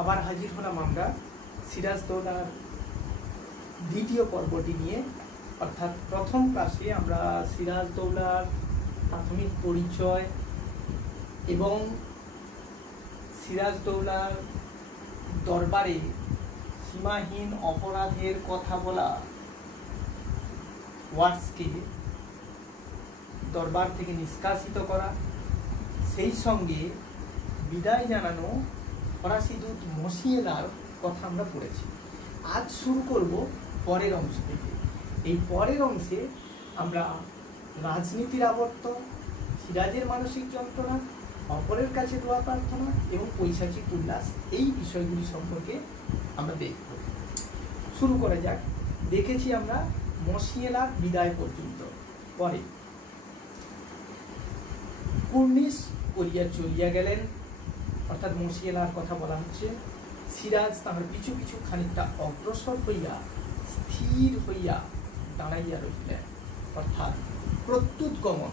আবার হাজির হলাম আমরা সিরাজদৌলার দ্বিতীয় পর্বটি নিয়ে। অর্থাৎ প্রথম ক্লাসে আমরা সিরাজদৌলার প্রাথমিক পরিচয় এবং সিরাজদৌলার দরবারে সীমাহীন অপরাধের কথা বলা ওয়ার্সকে দরবার থেকে নিষ্কাশিত করা, সেই সঙ্গে বিদায় জানানো ফরাসি দূত মসিয়েলার কথা আমরা পড়েছি। আজ শুরু করব পরের অংশ থেকে। এই পরের অংশে আমরা রাজনীতির আবর্তন, সিরাজের মানসিক যন্ত্রণা, অপরের কাছে দোয়া প্রার্থনা এবং পৈশাচিক উল্লাস, এই বিষয়গুলি সম্পর্কে আমরা দেখব। শুরু করা যাক। দেখেছি আমরা মসিয়েলার বিদায় পর্যন্ত। পরে কুর্নিশ করিয়া চলিয়া গেলেন, অর্থাৎ মসিয়েলার কথা বলা হচ্ছে। সিরাজ তাহার পিছু পিছু খানিকটা অগ্রসর হইয়া স্থির হইয়া দাঁড়াইয়া রহিলেন, অর্থাৎ প্রত্যুত গমন।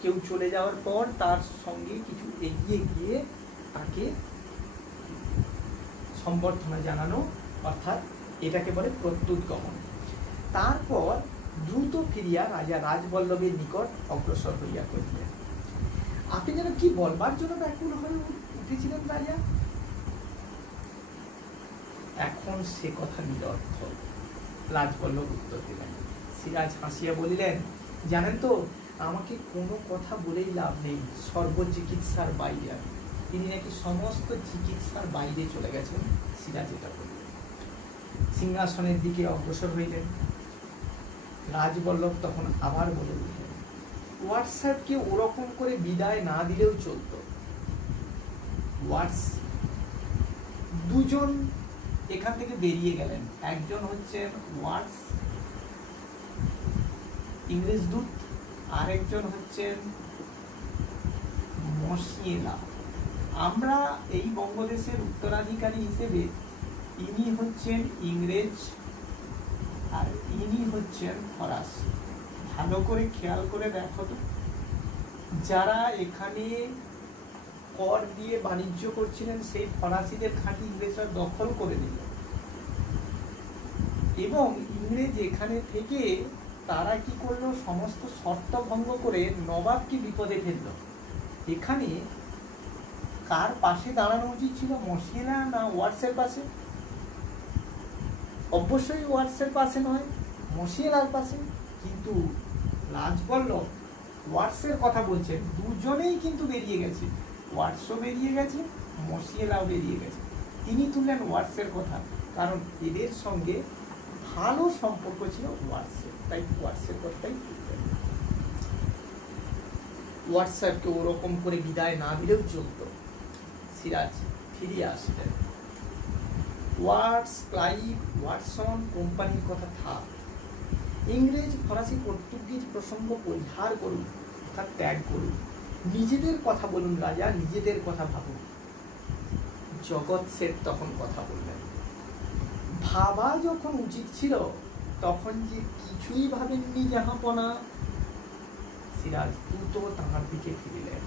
কেউ চলে যাওয়ার পর তার সঙ্গে কিছু এগিয়ে গিয়ে তাকে সম্বর্ধনা জানানো, অর্থাৎ এটাকে বলে প্রত্যুত গমন। তারপর দ্রুত ফিরিয়া রাজা রাজবল্লভের নিকট অগ্রসর হইয়া পড়িলেন। আপনি যেন কি বলবার জন্য ব্যাকুল হয়ে উঠেছিলেন রাজা? এখন সে কথা নিরর্থ, রাজবল্লভ উত্তর দিলেন। সিরাজ হাসিয়া বলিলেন, জানেন তো, আমাকে কোনো কথা বলেই লাভ নেই, সর্বচিকিৎসার বাইরে। তিনি নাকি সমস্ত চিকিৎসার বাইরে চলে গেছেন। সিরাজ এটা বললেন। সিংহাসনের দিকে অগ্রসর হইলেন। রাজবল্লভ তখন আবার বলে উঠলেন, হোয়াটসঅ্যাপকে ওরকম করে বিদায় না দিলেও চলত। হোয়াটস দুজন এখান থেকে বেরিয়ে গেলেন। একজন হচ্ছেন ওয়াটস ইংরেজ দূত, আরেকজন হচ্ছেন মসিয়েলা। আমরা এই বঙ্গদেশের উত্তরাধিকারী হিসেবে ইনি হচ্ছেন ইংরেজ আর ইনি হচ্ছেন ফরাসি। ভালো করে খেয়াল করে দেখো তো, যারা এখানে কর দিয়ে বাণিজ্য করছিলেন সেই ফরাসিদের খাঁটি ইংরেজরা দখল করে দিল, এবং ইংরেজ এখানে থেকে তারা কি করলো, সমস্ত শর্ত ভঙ্গ করে নবাবকে বিপদে ফেলল। এখানে কার পাশে দাঁড়ানো উচিত ছিল, মসিয়েলা না ওয়াটসের পাশে? অবশ্যই ওয়াটসের পাশে নয়, মসিয়েলার পাশে। কিন্তু রাজবল্লভ ওয়াটসের কথা বলছেন। দুজনেই কিন্তু বেরিয়ে গেছে, ওয়াটসও বেরিয়ে গেছে, মসিয়েলাও বেরিয়ে গেছে। তিনি তুললেন ওয়াটসের কথা, কারণ এদের সঙ্গে ভালো সম্পর্ক ছিল ওয়াটসের, তাই ওয়াটসের কথাই তুললেন। হোয়াটসঅ্যাপকে ওরকম করে বিদায় না দিলেও চলত। সিরাজ ফিরিয়ে আসলেন। ওয়াটস, ক্লাইভ, ওয়াটসন কোম্পানির কথা থাক, ইংরেজ, ফরাসি, পর্তুগিজ প্রসঙ্গ পরিহার করুন, অর্থাৎ ত্যাগ করুন। নিজেদের কথা বলুন রাজা, নিজেদের কথা ভাবুন। জগৎ শেঠ তখন কথা বললেন, ভাবা যখন উচিত ছিল তখন যে কিছুই ভাবেননি জাহাপনা। সিরাজ দ্রুত তাঁর দিকে ফিরিলেন।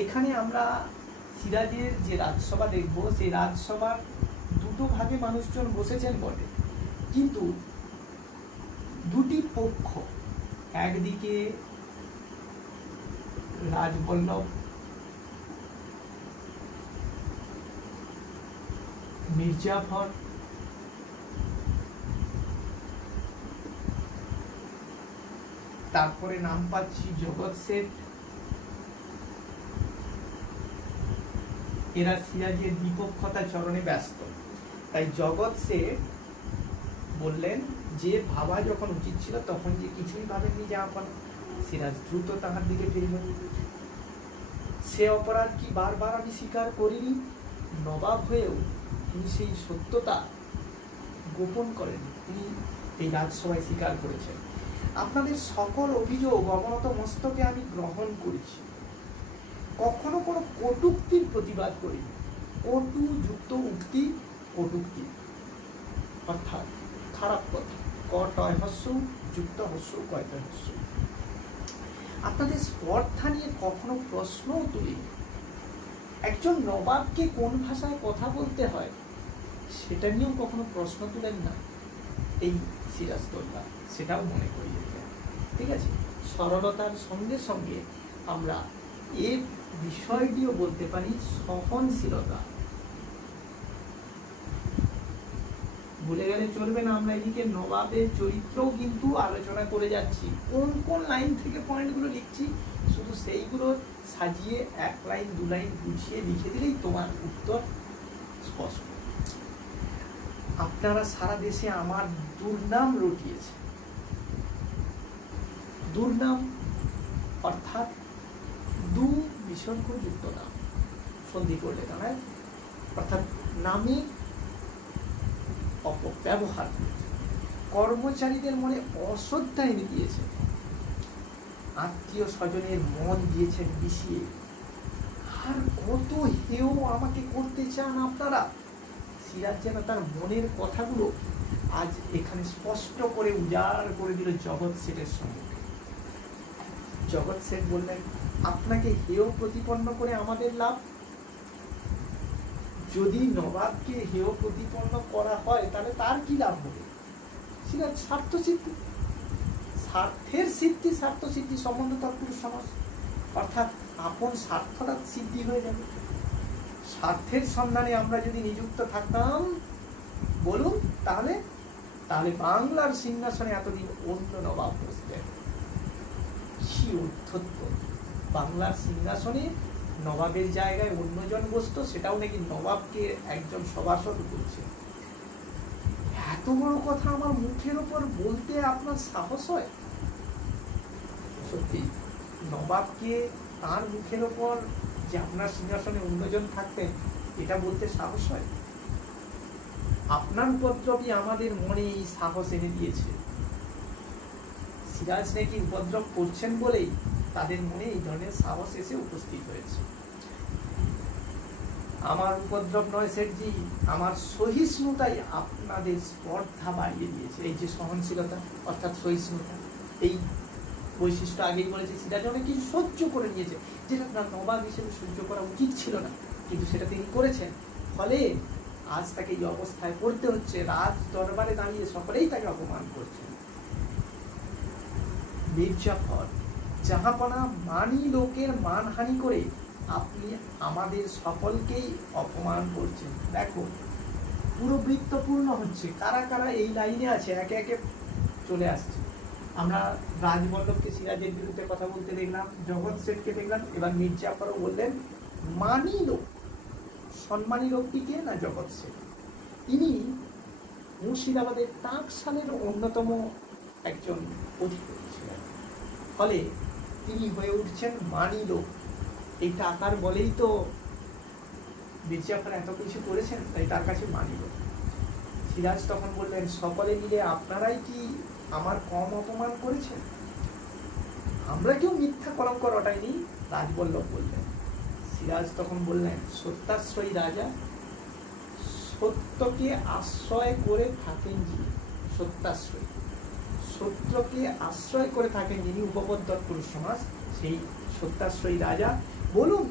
এখানে আমরা সিরাজের যে রাজসভা দেখব, সেই রাজসভার দুটো ভাগে মানুষজন বসেছেন বটে, কিন্তু দুটি পক্ষ। একদিকে রাজবল্লভ, মির্জাফর, তারপরে নাম পাচ্ছি জগৎ শেঠ। এরা সিরাজের বিপক্ষতা চরণে ব্যস্ত। তাই জগৎ শেঠ বললেন যে ভাবা যখন উচিত ছিল তখন যে কিছুই ভাবেননি জাহাপনা। সিরাজ দ্রুত তাহার দিকে ফিরলেন। সে অপরাধ কি বারবার আমি স্বীকার করিনি? নবাব হয়েও তিনি সেই সত্যতা গোপন করেন, তিনি এই রাজসভায় স্বীকার করেছেন। আপনাদের সকল অভিযোগ অবনত মস্তকে আমি গ্রহণ করেছি, কখনো কোনো কটূক্তির প্রতিবাদ করিনি। কটু যুক্ত উক্তি, কটূক্তি অর্থাৎ খারাপ কথা, কটয় হস্য যুক্ত হস্য কয়তয় হস্য। আপনাদের স্পর্ধা নিয়ে কখনো প্রশ্নও তুলিনি। একজন নবাবকে কোন ভাষায় কথা বলতে হয় সেটা নিয়েও কখনো প্রশ্ন তুলেন না এই সিরাজদৌল্লা, সেটাও মনে করিয়ে দেন। ঠিক আছে, সরলতার সঙ্গে সঙ্গে আমরা এ বিষয়টিও বলতে পারি সহনশীলতা। ভুলে গেলে চলবে না, আমরা এদিকে নবাবের চরিত্রও কিন্তু আলোচনা করে যাচ্ছি। কোন কোন লাইন থেকে পয়েন্টগুলো লিখছি, শুধু সেইগুলো সাজিয়ে 1 লাইন 2 লাইন গুছিয়ে লিখে দিলেই তোমার উত্তর স্পষ্ট। আপনারা সারা দেশে আমার দুর্নাম রটিয়েছে। দুর্নাম অর্থাৎ দু বিসর্গযুক্ত নাম সন্ধি করলে দাঁড়ায়, অর্থাৎ নামে অপব্যবহার, কর্মচারীদের মনে অশ্রদ্ধা এনে দিয়েছে, আত্মীয় স্বজনের মন দিয়েছেন বিষিয়ে। আর কত হেও আমাকে করতে চান আপনারা। সিরাজ যেন তার মনের কথাগুলো আজ এখানে স্পষ্ট করে উজাড় করে দিল জগৎ শেঠের সম্মুখে। জগৎ শেঠ বললেন, আপনাকে হেয় প্রতিপন্ন করে আমাদের লাভ? যদি নবাবকে হেয় প্রতিপন্ন করা হয় তাহলে তার কি লাভ হবে? সিরাজ স্বার্থ সিদ্ধি, স্বার্থের সিদ্ধি, স্বার্থ সিদ্ধি সম্বন্ধ তৎপুরুষ সমাস, অর্থাৎ আপন স্বার্থটা সিদ্ধি হয়ে যাবে। স্বার্থের সন্ধানে আমরা যদি নিযুক্ত থাকতাম বলুন, তাহলে তাহলে বাংলার সিংহাসনে এতদিন অন্য নবাব বসতেন। কি উদ্ধত্ত! বাংলার সিংহাসনে নবাবের জায়গায় অন্যজন বসতো, সেটাও নাকি নবাবকে একজন সভাসদ করছে। এত বড় কথা আমার মুখের ওপর বলতে আপনার সাহস হয়? সত্যি, নবাবকে তার মুখের ওপর যে আপনার সিংহাসনে অন্যজন থাকতেন এটা বলতে সাহস হয়? আপনার উপদ্রবই আমাদের মনে এই সাহস এনে দিয়েছে। সিরাজ নাকি উপদ্রব করছেন বলেই তাদের মনে এই ধরনের সাহস এসে উপস্থিত হয়েছে। আমার উপদ্রব নয় শেঠজি, আমার সহিষ্ণুতাই আপনাদের স্পর্ধা বাড়িয়ে দিয়েছে। এই যে সহনশীলতা অর্থাৎ সহিষ্ণুতা, এই বৈশিষ্ট্য আগেই বলেছে। সিরাজ অনেক কিছু সহ্য করে নিয়েছে, যেটা তার নবাব হিসেবে সহ্য করা উচিত ছিল না, কিন্তু সেটা তিনি করেছেন। ফলে আজ তাকে এই অবস্থায় পড়তে হচ্ছে। রাজ দরবারে দাঁড়িয়ে সকলেই তাকে অপমান করছেন। মির্জাফর জাহাপনা মানি লোকের মানহানি করে আপনি আমাদের সকলকেই অপমান করছেন। দেখো, পুরো বৃত্তপূর্ণ হচ্ছে। কারা কারা এই লাইনে আছে একে একে চলে আসছে। আমরা রাজবল্লভকে সিরাজের বিরুদ্ধে কথা বলতে দেখলাম, জগৎ শেঠকে দেখলাম, এবার মির্জাফরও বললেন মানি লোক। সম্মানী লোকটিকে না জগৎ শেঠ। ইনি মুর্শিদাবাদের টাকশালের অন্যতম একজন অধিপতি ছিলেন। ফলে তিনি হয়ে উঠছেন মানি লোক। এই টাকার বলেই তো মির্জাফর এত কিছু করেছেন, তাই তার কাছে মানি লোক। সিরাজ তখন বললেন, সকলে মিলে আপনারাই কি আমার কম অপমান করেছেন? আমরা কেউ মিথ্যা কলঙ্ক রটাইনি। রাজবল্লভ বললেন। সিরাজ তখন বললেন, সত্যাশ্রয়ী রাজা, সত্যকে আশ্রয় করে থাকেন যিনি, সত্যাশ্রয়ী, সত্যকে আশ্রয় করে থাকেন যিনি, উপপদ তৎপুরুষ সমাস, সেই সত্যাশ্রয়ী রাজা বলুন,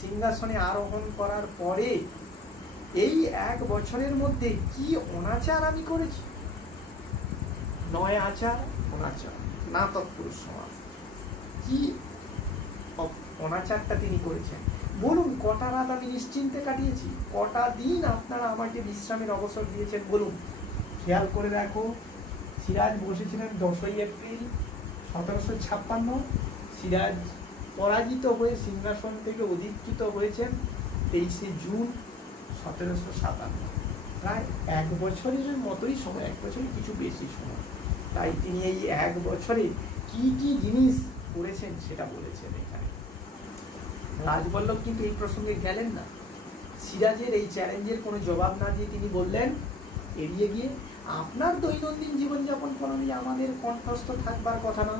সিংহাসনে আরোহণ করার পরে এই 1 বছরের মধ্যে কি অনাচার আমি করেছি? 9 আচার অনাচার, না তৎপুরুষ সমাস, কি অনাচারটা তিনি করেছেন বলুন। কটা রাত আমি নিশ্চিন্তে কাটিয়েছি, কটা দিন আপনারা আমাকে বিশ্রামের অবসর দিয়েছেন বলুন। খেয়াল করে দেখো, সিরাজ বসেছিলেন 10ই এপ্রিল 1756। সিরাজ পরাজিত হয়ে সিংহাসন থেকে অধিষ্ঠিত হয়েছেন 23শে জুন 1757। প্রায় 1 বছরের মতোই সময়, 1 বছরের কিছু বেশি সময়। তাই তিনি এই 1 বছরে কি কি জিনিস করেছেন সেটা বলেছেন এখানে। রাজবল্লভ কিন্তু এই প্রসঙ্গে গেলেন না। সিরাজের এই চ্যালেঞ্জের কোনো জবাব না দিয়ে তিনি বললেন এড়িয়ে গিয়ে, আপনার দৈনন্দিন জীবনযাপন করণীয় আমাদের কণ্ঠস্থ থাকবার কথা না।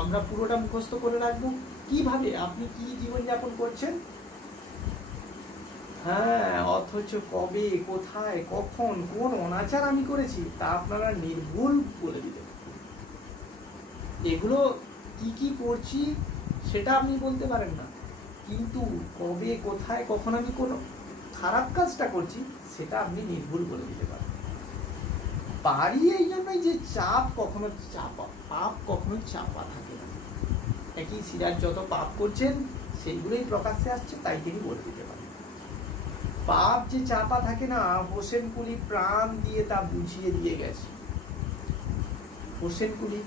আমরা পুরোটা মুখস্থ করে রাখবো। কিভাবে আপনি কি জীবনযাপন করছেন, হ্যাঁ, অথচ কবে, কোথায়, কখন, কোন অনাচার আমি করেছি তা আপনারা নির্ভুল বলে দিতেন। এগুলো কি কি করছি সেটা আপনি বলতে পারেন না, কিন্তু কবে কোথায় কখন আমি কোনো খারাপ কাজটা করছি সেটা আপনি নির্ভুল বলে দিতে পারেন। পারি এই জন্যই যে পাপ কখনো চাপা থাকে না। একই সিরাজ যত পাপ করছেন সেইগুলোই প্রকাশ্যে আসছে, তাই তিনি বলে দিতে পারেন। পাপ যে চাপা থাকে না, হোসেন কুলি প্রাণ দিয়ে তা বুঝিয়ে দিয়ে গেছে। হোসেন কুলি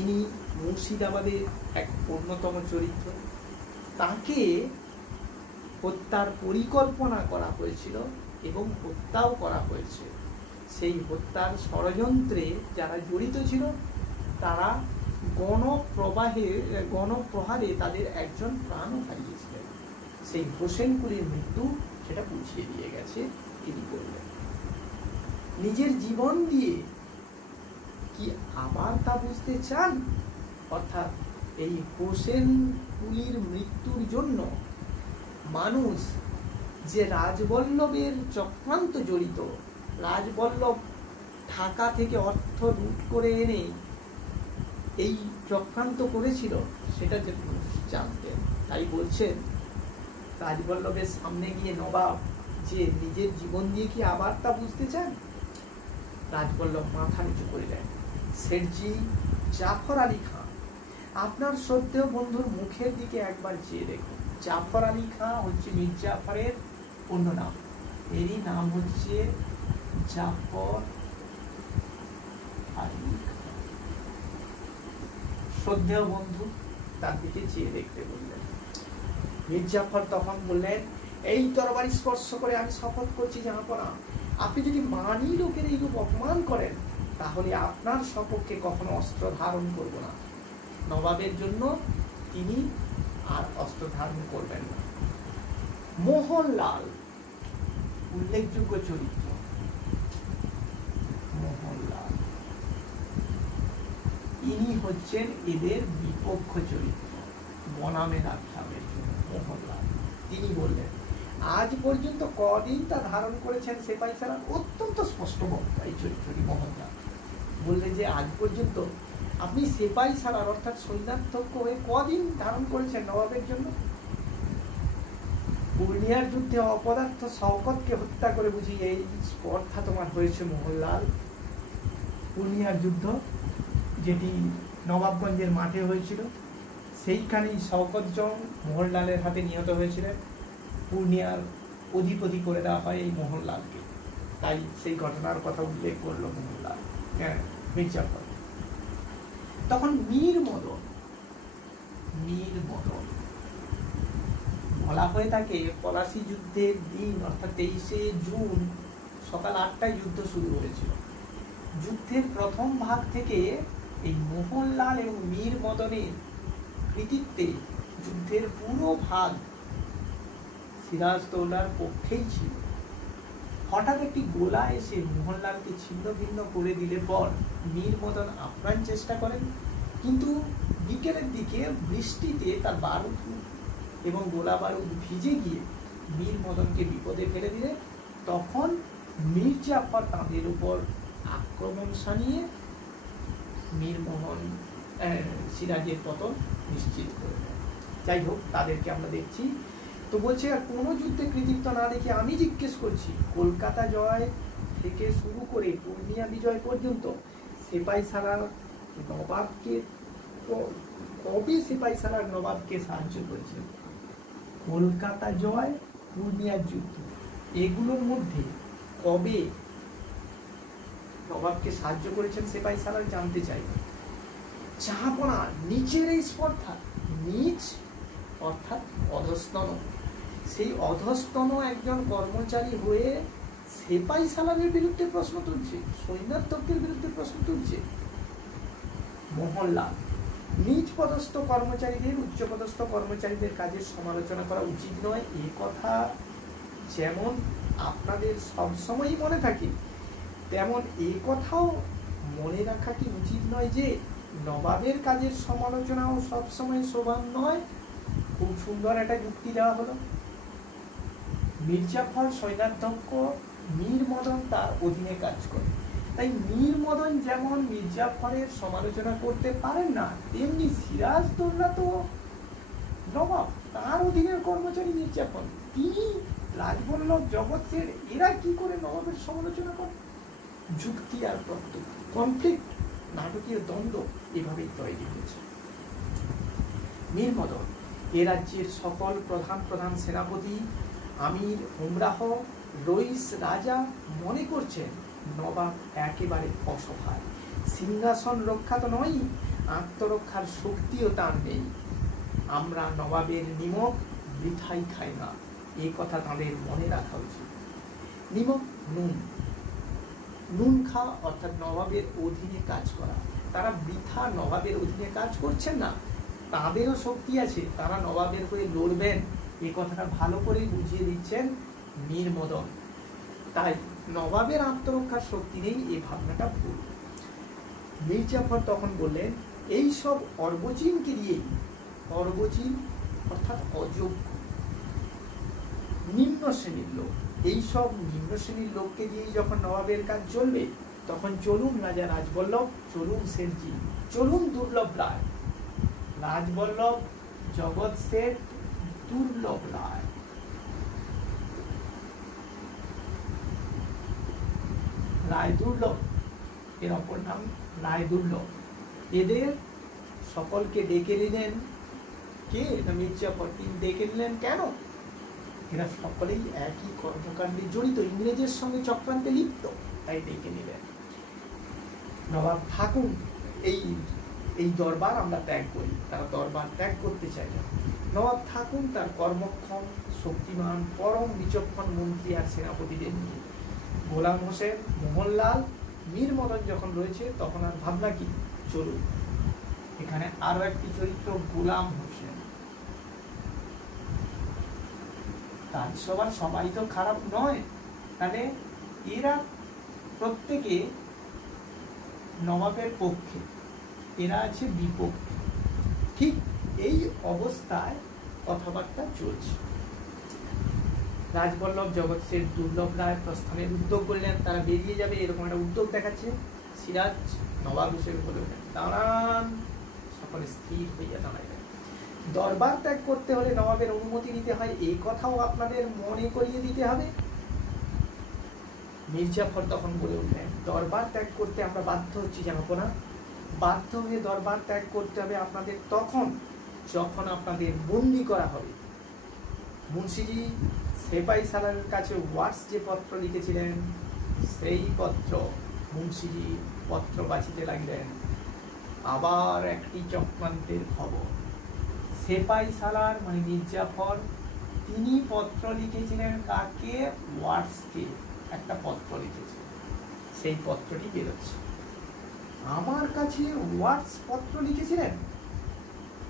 ইনি মুর্শিদাবাদের এক অন্যতম চরিত্র। তাকে হত্যার পরিকল্পনা করা হয়েছিল এবং হত্যাও করা হয়েছে। সেই হত্যার ষড়যন্ত্রে যারা জড়িত ছিল তারা গণপ্রহারে তাদের একজন প্রাণও হারিয়েছিলেন। সেই হোসেন কুলির মৃত্যু সেটা বুঝিয়ে দিয়ে গেছে তিনি বললেন। নিজের জীবন দিয়ে কি আবার তা বুঝতে চান? অর্থাৎ এই হোসেন কুলির মৃত্যুর জন্য মানুষ যে রাজবল্লভের চক্রান্ত জড়িত, রাজবল্লভ ঢাকা থেকে অর্থ লুট করে এনে এই চক্রান্ত করেছিল সেটা যে মানুষ জানতেন। তাই বলছেন রাজবল্লভের সামনে গিয়ে নবাব যে নিজের জীবন দিয়ে কি আবার তা বুঝতে চান? রাজবল্লভ মাথা নিচু করে দেন। শেঠজি জাফর আলী খান, আপনার শ্রদ্ধেয় বন্ধুর মুখের দিকে একবার চেয়ে দেখুন। জাফর আলী খান হচ্ছে মীর জাফরের অন্য নাম, এরই নাম হচ্ছে জাফর আলী খান। শ্রদ্ধেয় বন্ধু তার দিকে চেয়ে দেখতে বললেন। মীর জাফর তখন বললেন, এই তরবারি স্পর্শ করে আমি শপথ করছি জাহাপনা, আপনি যদি মানি লোকের এইরূপ অপমান করেন তাহলে আপনার সপক্ষে কখনো অস্ত্র ধারণ করব না। নবাবের জন্য তিনি আর অস্ত্র ধারণ করবেন না। মোহনলাল উল্লেখযোগ্য চরিত্র। মোহনলাল ইনি হচ্ছেন এদের বিপক্ষ চরিত্র, বনামে রাখাবের জন্য মোহনলাল। তিনি বললেন, আজ পর্যন্ত কদিন তা ধারণ করেছেন সেপাই সালার? অত্যন্ত স্পষ্ট বক্তা এই চরিত্রটি মোহনলাল। বললেন যে আজ পর্যন্ত আপনি সেপাই সালার অর্থাৎ সৈন্যাধ্যক্ষ হয়ে কদিন ধারণ করেছেন নবাবের জন্য? পূর্ণিয়ার যুদ্ধে অপদার্থ শওকতকে হত্যা করে বুঝি এই স্পর্ধা তোমার হয়েছে মোহনলাল? পূর্ণিয়ার যুদ্ধ যেটি নবাবগঞ্জের মাঠে হয়েছিল, সেইখানেই শওকত জং মোহনলালের হাতে নিহত হয়েছিলেন। পূর্ণিয়ার অধিপতি করে দেওয়া হয় এই মোহনলালকে, তাই সেই ঘটনার কথা উল্লেখ করলো মোহনলাল। হ্যাঁ, মীর জাফর। তখন মীর মদন বলা হয়ে থাকে পলাশী যুদ্ধের দিন অর্থাৎ 23শে জুন সকাল 8টায় যুদ্ধ শুরু হয়েছিল। যুদ্ধের প্রথম ভাগ থেকে এই মোহনলাল এবং মীর মদনের কৃতিত্বে যুদ্ধের পুরো ভাগ সিরাজদৌল্লার পক্ষেই ছিল। হঠাৎ একটি গোলা এসে মোহনলালকে ছিন্ন ভিন্ন করে দিলে পর মীর মদন আপ্রাণ চেষ্টা করেন, কিন্তু বিকেলের দিকে বৃষ্টিতে তার বারুদ এবং গোলা বারুদ ভিজে গিয়ে মীর মদনকে বিপদে ফেলে দিলে তখন মীর জাফর তাঁদের উপর আক্রমণ শানিয়ে সিরাজের পতন নিশ্চিত করে দেয়। যাই হোক, তাদেরকে আমরা দেখছি। তো বলছে আর কোনো যুদ্ধে কৃতিত্ব না দেখে আমি জিজ্ঞেস করছি, কলকাতা জয় থেকে শুরু করে পূর্ণিয়া বিজয় পর্যন্ত সেপাই সালার নবাবকে কবে সেপাই সালার নবাবকে সাহায্য করেছে? কলকাতা জয়, পূর্ণিয়ার যুদ্ধ, এগুলোর মধ্যে কবে নবাবকে সাহায্য করেছেন সেপাই সালার জানতে চাই। জাহাপনা নিচের এই স্পর্ধা, নিচ অর্থাৎ অধস্তন, সেই অধস্তন একজন কর্মচারী হয়ে সেপাই সালারের বিরুদ্ধে প্রশ্ন তুলছে, সৈন্যাধ্যক্ষের বিরুদ্ধে প্রশ্ন তুলছে। মোহনলাল, নিচ পদস্থ কর্মচারীদের উচ্চপদস্থ কর্মচারীদের কাজের সমালোচনা করা উচিত নয়, এ কথা যেমন আপনাদের সবসময়ই মনে থাকে, তেমন এ কথাও মনে রাখা কি উচিত নয় যে নবাবের কাজের সমালোচনাও সবসময় শোভন নয়? খুব সুন্দর একটা যুক্তি দেওয়া হলো। মীর জাফর সৈন্যাধ্যক্ষ, মীর মদন তার অধীনে কাজ করে, তাই মীর মদন যেমন মীর জাফরের সমালোচনা করতে পারেন না, তেমনি সিরাজদৌল্লা তো নবাব, অধীনের কর্মচারী মির্জাফর, তিনি রাজবল্লভ, জগৎ সেন এরা কি করে নবাবের সমালোচনা করে? যুক্তি আর প্রত্যুক্তি, কনফ্লিক্ট, নাটকীয় দ্বন্দ্ব এভাবেই তৈরি হয়েছে। মীর মদন এ রাজ্যের সকল প্রধান প্রধান সেনাপতি, আমির, উমরাহ, রইস, রাজা মনে করছেন নবাব একেবারে অসহায়। সিংহাসন রক্ষা তো নয়, আত্মরক্ষার শক্তিও তার নেই। আমরা নবাবের নিমক বৃথাই খাই না, এই কথা তাদের মনে রাখা উচিত। নিমক নুন, নুন খাওয়া অর্থাৎ নবাবের অধীনে কাজ করা। তারা বৃথা নবাবের অধীনে কাজ করছেন না, তাদেরও শক্তি আছে, তারা নবাবের হয়ে লড়বেন, এই কথাটা ভালো করে বুঝিয়ে দিচ্ছেন মীর মদন। তাই নবাবের আত্মরক্ষার শক্তি নেই, এই ভাবনাটা ভুল। মির্জাফর তখন বললেন, এই সব অর্বচীনকে দিয়েই, অর্বচীন অর্থাৎ অযোগ্য, নিম্ন শ্রেণীর লোক, এই সব নিম্ন শ্রেণীর লোককে দিয়েই যখন নবাবের কাজ চলবে, তখন চলুন রাজা রাজবল্লভ, চলুন সেনজি, চলুন দুর্লভ রায়, রাজবল্লভ, জগৎ শেঠ, দুর্লভ রায়। রায় দুর্লভ, এর অপর নাম রায় দুর্লভ। এদের সকলকে ডেকে নিলেন কে? মির্জাফর। তিনি ডেকে নিলেন কেন? এরা সকলেই একই কর্মকাণ্ডে জড়িত, ইংরেজের সঙ্গে চক্রান্তে লিপ্ত, তাই ডেকে নিলেন। নবাব থাকুন, এই দরবার আমরা ত্যাগ করি। তারা দরবার ত্যাগ করতে চাইল। নবাব থাকুন তার কর্মক্ষম, শক্তিমান, পরম বিচক্ষণ মন্ত্রী আর সেনাপতিদের নিয়ে। গোলাম হোসেন, মোহনলাল, মীর মদন যখন রয়েছে, তখন আর ভাবনা কি, চলুন। এখানে আরো একটি চরিত্র, গোলাম হোসেন। রাজসভার সবাই তো খারাপ নয়, তাহলে এরা প্রত্যেকে নবাবের পক্ষে, এরা আছে বিপক্ষে। ঠিক এই অবস্থায় কথাবার্তা চলছে। রাজবল্লভ, জগৎ শেঠ, দুর্লভ রায় প্রস্থানের উদ্যোগ করলেন, তারা বেরিয়ে যাবে এরকম একটা উদ্যোগ দেখাচ্ছে। সিরাজ নবাব হিসেবে বললেন, দাঁড়ান। সকলে স্থির হইয়া দাঁড়াইলেন। দরবার ত্যাগ করতে হলে নবাবের অনুমতি নিতে হয়, এই কথাও আপনাদের মনে করিয়ে দিতে হবে। মির্জাফর তখন বলে উঠলেন, দরবার ত্যাগ করতে আমরা বাধ্য হচ্ছি জানাবো, বাধ্য হয়ে দরবার ত্যাগ করতে হবে আপনাদের তখন যখন আপনাদের বন্দি করা হবে। মুন্সিজি সেপাই সালারের কাছে ওয়াটস যে পত্র লিখেছিলেন, সেই পত্র মুন্সিজি পত্র বাঁচিতে লাগলেন। আবার একটি চক্রান্তের খবর। সেপাই সালার মানে মির্জাফর, তিনি পত্র লিখেছিলেন কাকে? ওয়াটসকে একটা পত্র লিখেছিলেন, সেই পত্রটি বেরোচ্ছে। আমার কাছে ওয়াটস পত্র লিখেছিলেন,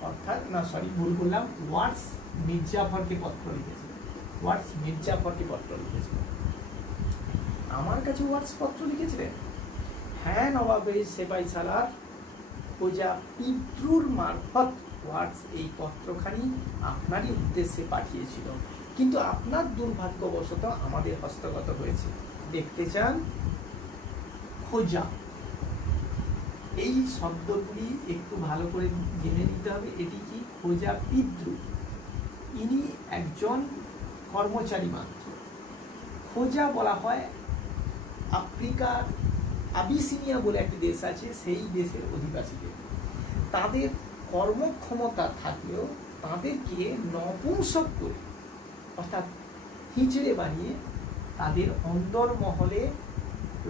অর্থাৎ না সরি ভুল বললাম, ওয়াটস মির্জাফরকে পত্র লিখেছিলেন, ওয়াটস মির্জাফরকে পত্র লিখেছিলেন। আমার কাছে ওয়াটস পত্র লিখেছিলেন? হ্যাঁ নবাবের সেপাই সালার খোঁজা পিদ্রুর মারফত ওয়াটস এই পত্রখানি আপনারই উদ্দেশ্যে পাঠিয়েছিল, কিন্তু আপনার দুর্ভাগ্যবশত আমাদের হস্তগত হয়েছে। দেখতে চান? খোঁজা, এই শব্দগুলি একটু ভালো করে জেনে নিতে হবে। এটি কি? খোঁজা পিদ্রু, ইনি একজন কর্মচারী মাত্র। খোঁজা বলা হয় আফ্রিকার আবিসিনিয়া বলে একটি দেশ আছে, সেই দেশের অধিবাসীদের। তাদের কর্মক্ষমতা থাকলেও তাদেরকে নপুংসক করে, অর্থাৎ হিঁচড়ে বানিয়ে তাদের অন্দরমহলে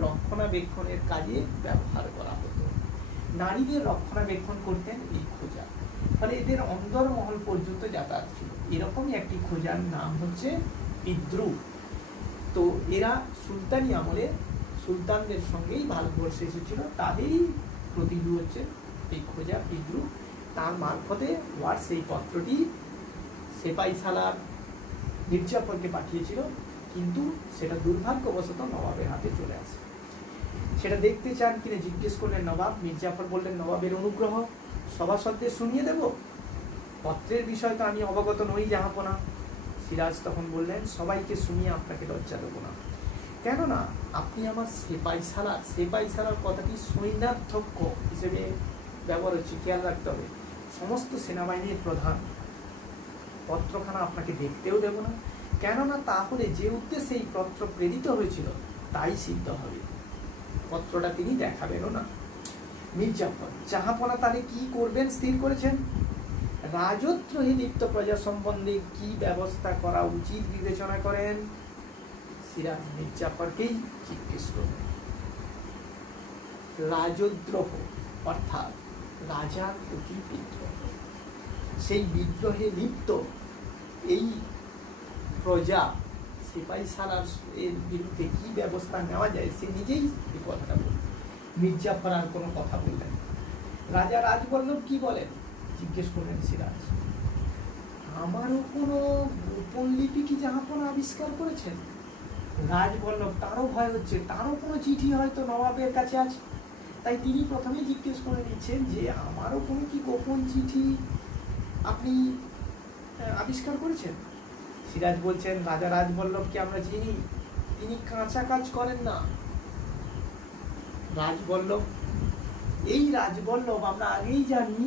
রক্ষণাবেক্ষণের কাজে ব্যবহার করা হতো। নারীদের রক্ষণাবেক্ষণ করতেন এই খোঁজা, ফলে এদের অন্দরমহল পর্যন্ত যাতায়াত ছিল। এরকমই একটি খোঁজার নাম হচ্ছে পিদ্রু। তো এরা সুলতানি আমলে সুলতানদের সঙ্গেই ভারতবর্ষে এসেছিল, তাদেরই প্রতিনিধি হচ্ছে এই খোঁজা পিদ্রু। তার মারফতে ওয়াটস এই পত্রটি সেপাই সালার মির্জাফরকে পাঠিয়েছিল, কিন্তু সেটা দুর্ভাগ্যবশত নবাবের হাতে চলে আসে। সেটা দেখতে চান কিনা জিজ্ঞেস করলেন নবাব। মির্জাফর বললেন, নবাবের অনুগ্রহ সভাসদদের শুনিয়ে দেব, পত্রের বিষয় তো আমি অবগত নই জাহাপনা। সিরাজ তখন বললেন, সবাইকে শুনিয়ে আপনাকে লজ্জা দেবো না, কেননা আপনি আমার সেপাই সালার। সেপাই সালার কথাটি সৈন্যাধ্যক্ষ হিসেবে ব্যবহার হচ্ছে, খেয়াল রাখতে হবে। সমস্ত সেনাবাহিনীর প্রধান পত্রখানা আপনাকে দেখতেও দেব না, কেননা তাহলে যে উদ্দেশ্যে এই পত্র প্রেরিত হয়েছিল তাই সিদ্ধ হবে। পত্রটা তিনি দেখাবেনও না। মির্জাফর জাহাপনা তাহলে কি করবেন স্থির করেছেন? রাজদ্রোহী লিপ্ত প্রজা সম্বন্ধে কি ব্যবস্থা করা উচিত বিবেচনা করেন? সিরাজ মির্জাফরকেই জিজ্ঞেস করবেন। রাজদ্রোহ অর্থাৎ রাজার প্রতি বিদ্রোহ, সেই বিদ্রোহে লিপ্ত এই প্রজা সিপাহী সালার এর বিরুদ্ধে কি ব্যবস্থা নেওয়া যায় সে নিজেই এই কথাটা বললেন। মির্জাফর আর কোনো কথা বললেন। রাজা রাজবল্লভ কি বলেন জিজ্ঞেস করলেন সিরাজ। আমারও কোনো গোপন লিপি কি জাহাপনা আবিষ্কার করেছেন? রাজবল্লভ তারও ভয় হচ্ছে, তারও কোনো চিঠি হয়তো নবাবের কাছে আছে, তাই তিনি প্রথমেই জিজ্ঞেস করে নিচ্ছেন যে আমারও কোনো কি গোপন চিঠি আপনি আবিষ্কার করেছেন? সিরাজ বলছেন রাজা রাজবল্লভকে আমরা চিনি, তিনি কাঁচা কাজ করেন না। রাজবল্লভ, এই রাজবল্লভ আমরা আগেই জানি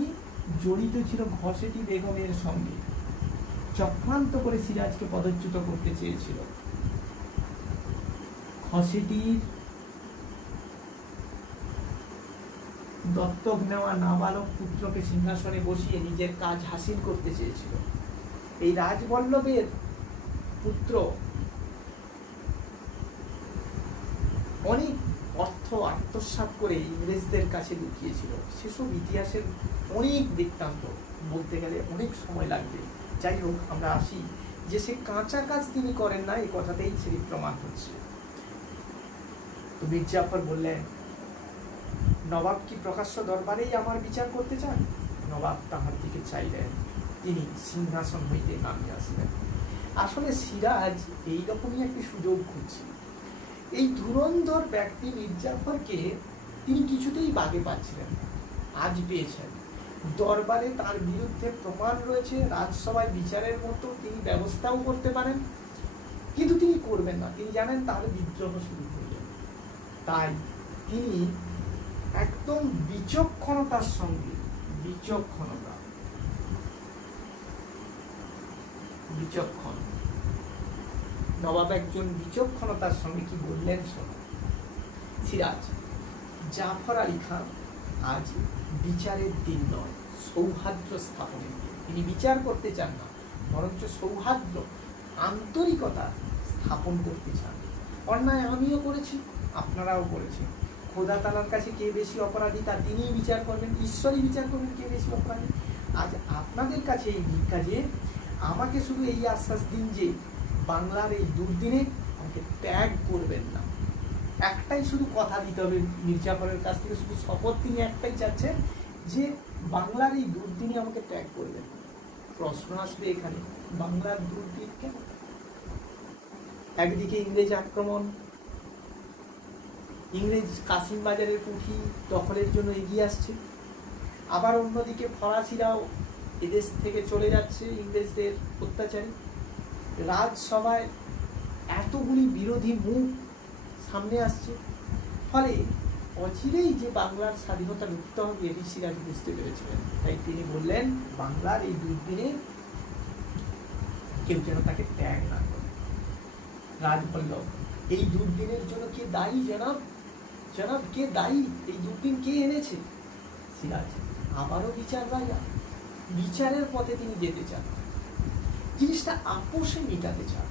জড়িত ছিল ঘসেটি বেগমের সঙ্গে, চক্রান্ত করে সিরাজকে পদচ্যুত করতে চেয়েছিল। ঘসেটির দত্তক নেওয়া নাবালক পুত্রকে সিংহাসনে বসিয়ে নিজের কাজ হাসিল করতে চেয়েছিল। এই রাজবল্লভের পুত্র অনেক অর্থ আত্মসাৎ করে ইংরেজদের কাছে লুকিয়েছিল। সেসব ইতিহাসের অনেক বৃত্তান্ত, বলতে গেলে অনেক সময় লাগবে। যাই হোক, আমরা আসি যে সে কাঁচা কাজ তিনি করেন না, এই কথাতেই সেটি প্রমাণ হচ্ছে। তো মির্জাফর বললেন, নবাব কি প্রকাশ্য দরবারেই আমার বিচার করতে চান? নবাব তাহার দিকে চাইলেন, তিনি সিংহাসন হইতে নামিয়ে আসলেন। আসলে সিরাজ এইরকমই একটি সুযোগ খুঁজছে। এই ধুরন্ধর ব্যক্তি মির্জাফরকে তিনি কিছুতেই বাগে পাচ্ছিলেন, আজ পেয়েছেন। দরবারে তার বিরুদ্ধে প্রমাণ রয়েছে, রাজসভায় বিচারের মতো তিনি ব্যবস্থাও করতে পারেন, কিন্তু তিনি করবেন না। তিনি জানেন তাহলে বিদ্রোহ শুরু করবেন। তাই তিনি একদম বিচক্ষণতার সঙ্গে, বিচক্ষণ নবাব একজন বিচক্ষণতার সঙ্গে কি বললেন শোনো। সিরাজ, জাফর আলী খান আজ বিচারের দিন নয়, সৌহার্দ্য স্থাপনের দিন। তিনি বিচার করতে চান না, বরঞ্চ সৌহার্দ্য, আন্তরিকতা স্থাপন করতে চান। অন্যায় আমিও করেছি, আপনারাও করেছেন। খোদা তাআলার কাছে কে বেশি অপরাধী তা তিনিই বিচার করবেন, ঈশ্বরই বিচার করবেন কে বেশি অপরাধী। আজ আপনাদের কাছে এই কাজে আমাকে শুধু এই আশ্বাস দিন যে বাংলার এই দুর্দিনে আমাকে ত্যাগ করবেন না। একটাই শুধু কথা দিতে হবে মির্জাফরের কাছ থেকে, শুধু শপথ তিনি একটাই চাচ্ছেন যে বাংলার এই দুর্দিনে আমাকে ত্যাগ করবেন। প্রশ্ন আসবে এখানে, বাংলার দুর্দিন কেন? একদিকে ইংরেজ আক্রমণ, ইংরেজ কাসিম বাজারের পুঁথি দখলের জন্য এগিয়ে আসছে, আবার অন্যদিকে ফরাসিরাও এদেশ থেকে চলে যাচ্ছে ইংরেজদের অত্যাচারে। রাজসভায় এতগুলি বিরোধী মুখ সামনে আসছে, ফলে অচিরেই যে বাংলার স্বাধীনতা লুপ্ত হবে এটি সিরাজ বুঝতে পেরেছিলেন। তাই তিনি বললেন বাংলার এই দুর্দিনে কেউ যেন তাকে ত্যাগ না করে। রাজবল্লভ, এই দুর্দিনের জন্য কে দায়ী জনাব? জনাব, কে দায়ী? এই দুর্দিন কে এনেছে? সিরাজ, আবারও বিচার রাজা, বিচারের পথে তিনি যেতে চান, জিনিসটা আপোষে মেটাতে চান।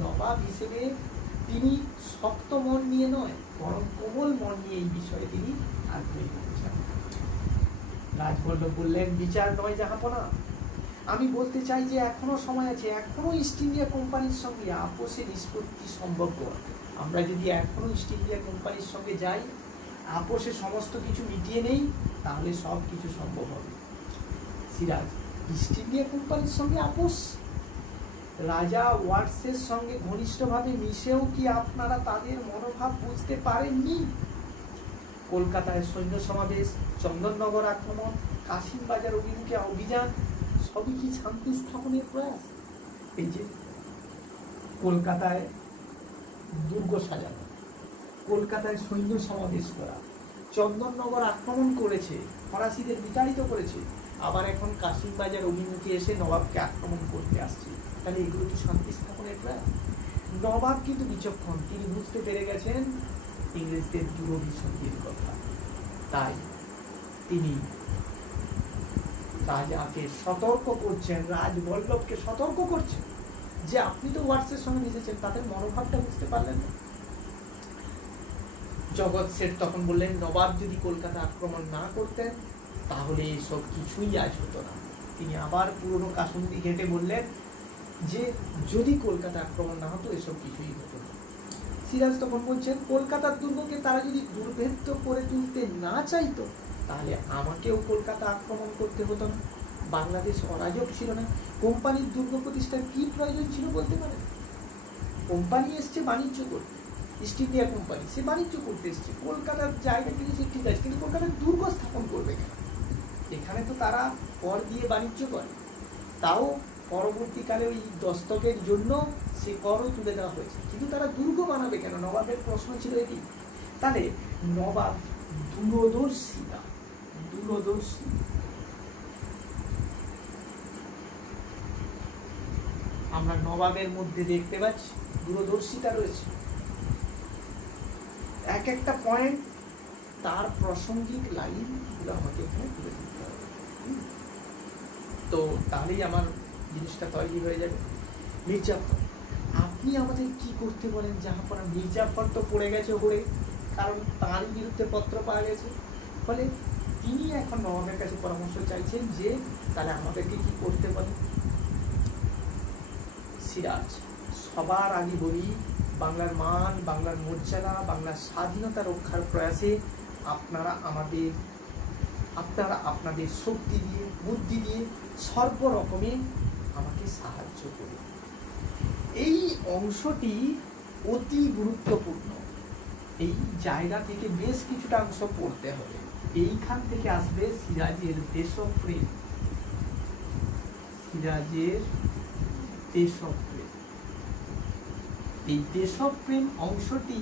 নবাব হিসেবে তিনি শক্ত মন নিয়ে নয়, বরং কোমল মন নিয়ে এই বিষয়ে তিনি আগ্রহী হতে চান। রাজবল্লভ বললেন, বিচার নয় জাহাপনা, আমি বলতে চাই যে এখনো সময় আছে, এখনো ইস্ট ইন্ডিয়া কোম্পানির সঙ্গে আপোষে নিষ্পত্তি সম্ভব। আমরা যদি এখনো ইস্ট ইন্ডিয়া কোম্পানির সঙ্গে যাই, আপোষে সমস্ত কিছু মিটিয়ে নেই, তাহলে সব কিছু সম্ভব হবে। সিরাজ, ইস্ট ইন্ডিয়া কোম্পানির সঙ্গে আপোষ? রাজা ওয়াটসের সঙ্গে ঘনিষ্ঠভাবে মিশেও কি আপনারা তাদের মনোভাব বুঝতে পারেননি? কলকাতায় সৈন্য সমাবেশ, চন্দননগর আক্রমণ, কাশিম বাজার অভিমুখে অভিযান, সবই কি শান্তি স্থাপনের প্রয়াস? এই যে কলকাতায় দুর্গ সাজানো, কলকাতায় সৈন্য সমাবেশ করা, চন্দননগর আক্রমণ করেছে, ফরাসিদের বিতাড়িত করেছে, আবার এখন কাশিমবাজার অভিমুখে এসে নবাবকে আক্রমণ করতে আসছে। তাহলে এগুলো কি শান্তি স্থাপনের প্রয়াস? নবাব কিন্তু বিচক্ষণ, তিনি বুঝতে পেরে গেছেন ইংরেজদের দূরভিসন্ধির কথা। তাই তিনি রাজাকে সতর্ক করছেন, রাজবল্লভকে সতর্ক করছেন যে আপনি তো ওয়ার্সের সঙ্গে মিশেছেন, তাদের মনোভাবটা বুঝতে পারলেন না। জগৎ শেঠ তখন বললেন, নবাব যদি কলকাতা আক্রমণ না করতেন তাহলে এসব কিছুই আজ হতো না। তিনি আবার পুরনো কাসুন্দি ঘেটে বললেন যে যদি কলকাতা আক্রমণ না হতো এসব কিছুই হতো না। সিরাজ তখন বলছেন, কলকাতার দুর্গকে তারা যদি দুর্ভেদ্য করে তুলতে না চাইতো তাহলে আমাকেও কলকাতা আক্রমণ করতে হতো না। বাংলাদেশ অরাজক ছিল না, কোম্পানির দুর্গ প্রতিষ্ঠার কি প্রয়োজন ছিল বলতে পারেন? কোম্পানি এসছে বাণিজ্য করতে, ইস্ট ইন্ডিয়া কোম্পানি, সে বাণিজ্য করতে এসছে, কলকাতার জায়গা কিনেছে ঠিক আছে, কিন্তু কলকাতার দুর্গ স্থাপন করবে কেন? এখানে তো তারা কর দিয়ে বাণিজ্য করে, তাও পরবর্তীকালে ওই দস্তকের জন্য সে করও তুলে দেওয়া হয়েছে, কিন্তু তারা দুর্গ বানাবে কেন? নবাবের প্রশ্ন ছিল এটি। তাহলে নবাব দূরদর্শী। আমরা নবাবের মধ্যে দেখতে পাচ্ছি দূরদর্শিতা রয়েছে। এক একটা পয়েন্ট তার প্রাসঙ্গিক লাইন আমাকে এখানে তুলে দিতে হবে। তো তাহলেই আমার জিনিসটা তৈরি হয়ে যাবে। মির্জাফর, আপনি আমাদের কি করতে বলেন জাহাপনা? মির্জাফর তো পড়ে গেছে ওপরে, কারণ তারই বিরুদ্ধে পত্র পাওয়া গেছে। ফলে তিনি এখন নবাবের কাছে পরামর্শ চাইছেন যে তাহলে আমাদেরকে কি করতে বলেন। সিরাজ, সবার আগে বলি, বাংলার মান, বাংলার মর্যাদা, বাংলার স্বাধীনতা রক্ষার প্রয়াসে আপনারা আপনাদের শক্তি দিয়ে, বুদ্ধি দিয়ে সর্বরকমে আমাকে সাহায্য করুন। এই অংশটি অতি গুরুত্বপূর্ণ। এই জায়গা থেকে বেশ কিছুটা অংশ পড়তে হবে। এইখান থেকে আসবে সিরাজের দেশপ্রেম। এই দেশপ্রেম অংশটি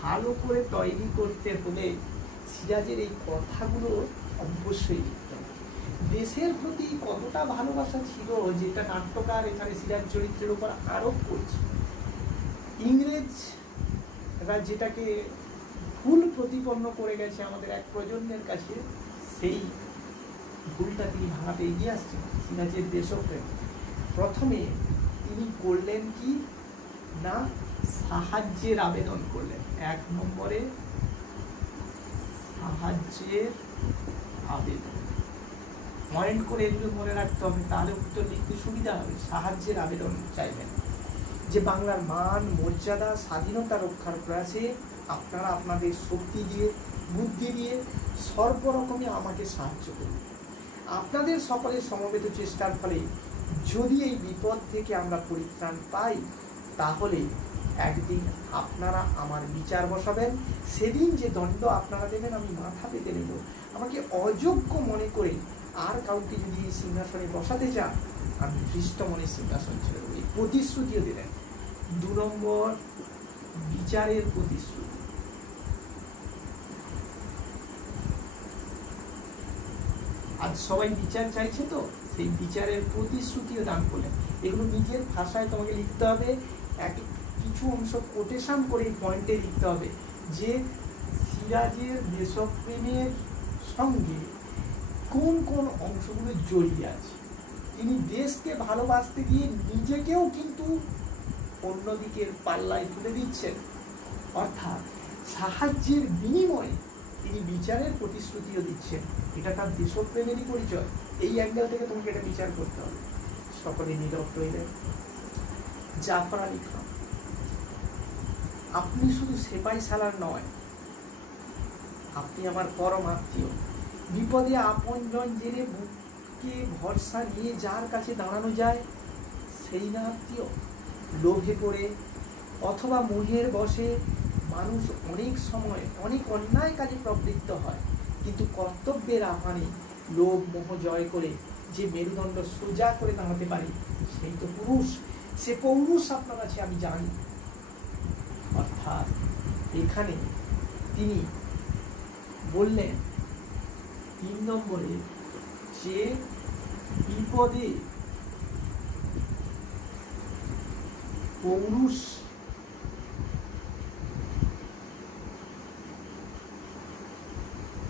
ভালো করে তৈরি করতে হলে সিরাজের এই কথাগুলো অবশ্যই লিখতে হবে। দেশের প্রতি কতটা ভালোবাসা ছিল যেটা নাট্যকার এখানে সিরাজ চরিত্রের উপর আরোপ করছে। ইংরেজরা যেটাকে ভুল প্রতিপন্ন করে গেছে আমাদের এক প্রজন্মের কাছে, সেই ভুলটা তিনি ভাঙাতে এগিয়ে আসছেন। সিরাজের দেশপ্রেম প্রথমে তিনি করলেন কি না, সাহায্যের আবেদন করলেন। 1 নম্বরে সাহায্যের আবেদন, পয়েন্ট করে এগুলো মনে রাখতে হবে, তাহলে উত্তর লিখতে সুবিধা হবে। সাহায্যের আবেদন চাইবেন যে বাংলার মান, মর্যাদা, স্বাধীনতা রক্ষার প্রয়াসে আপনারা আপনাদের শক্তি দিয়ে, বুদ্ধি দিয়ে সর্বরকমে আমাকে সাহায্য করুন। আপনাদের সকলের সমবেত চেষ্টার ফলে যদি এই বিপদ থেকে আমরা পরিত্রাণ পাই, তাহলে একদিন আপনারা আমার বিচার বসাবেন। সেদিন যে দণ্ড আপনারা দেবেন আমি মাথা পেতে নেব। আমাকে অযোগ্য মনে করে আর কাউকে যদি এই সিংহাসনে বসাতে চান, আমি হৃষ্ট মনে সিংহাসন ছেড়ে দেবো। এই প্রতিশ্রুতিও দিলেন। 2 নম্বর, বিচারের প্রতিশ্রুতি। আজ সবাই বিচার চাইছে, তো সেই বিচারের প্রতিশ্রুতিও দান করলেন। এগুলো নিজের ভাষায় তোমাকে লিখতে হবে, কিছু অংশ কোটেশন করে পয়েন্টে লিখতে হবে যে সিরাজের দেশপ্রেমের সঙ্গে কোন কোন অংশগুলো জড়িয়ে আছে। তিনি দেশকে ভালোবাসতে গিয়ে নিজেকেও কিন্তু অন্যদিকের পাল্লায় তুলে দিচ্ছেন, অর্থাৎ সাহায্যের বিনিময়ে তিনি বিচারের প্রতিশ্রুতিও দিচ্ছেন। এটা তার দেশপ্রেমেরই পরিচয়। এই অ্যাঙ্গেল থেকে তোমাকে এটা বিচার করতে হবে। সকলে নীরব রইলেন। জাফর আলী খান, আপনি শুধু সেপাই সালার নয়, আপনি আমার পরম আত্মীয়। বিপদে আপনজন জেনে বুকে ভরসা নিয়ে যার কাছে দাঁড়ানো যায়, সেই না আত্মীয়? লোভে পড়ে অথবা মোহের বশে মানুষ অনেক সময় অনেক অন্যায় কাজে প্রবৃত্ত হয়, কিন্তু কর্তব্যের আহ্বানে লোভ মোহ জয় করে যে মেরুদণ্ড সোজা করে দাঁড়াতে পারে, সেই তো পুরুষ। সে পৌরুষ আপনার কাছে আমি জানি। অর্থাৎ এখানে তিনি বললেন 3 নম্বরে যে বিপদে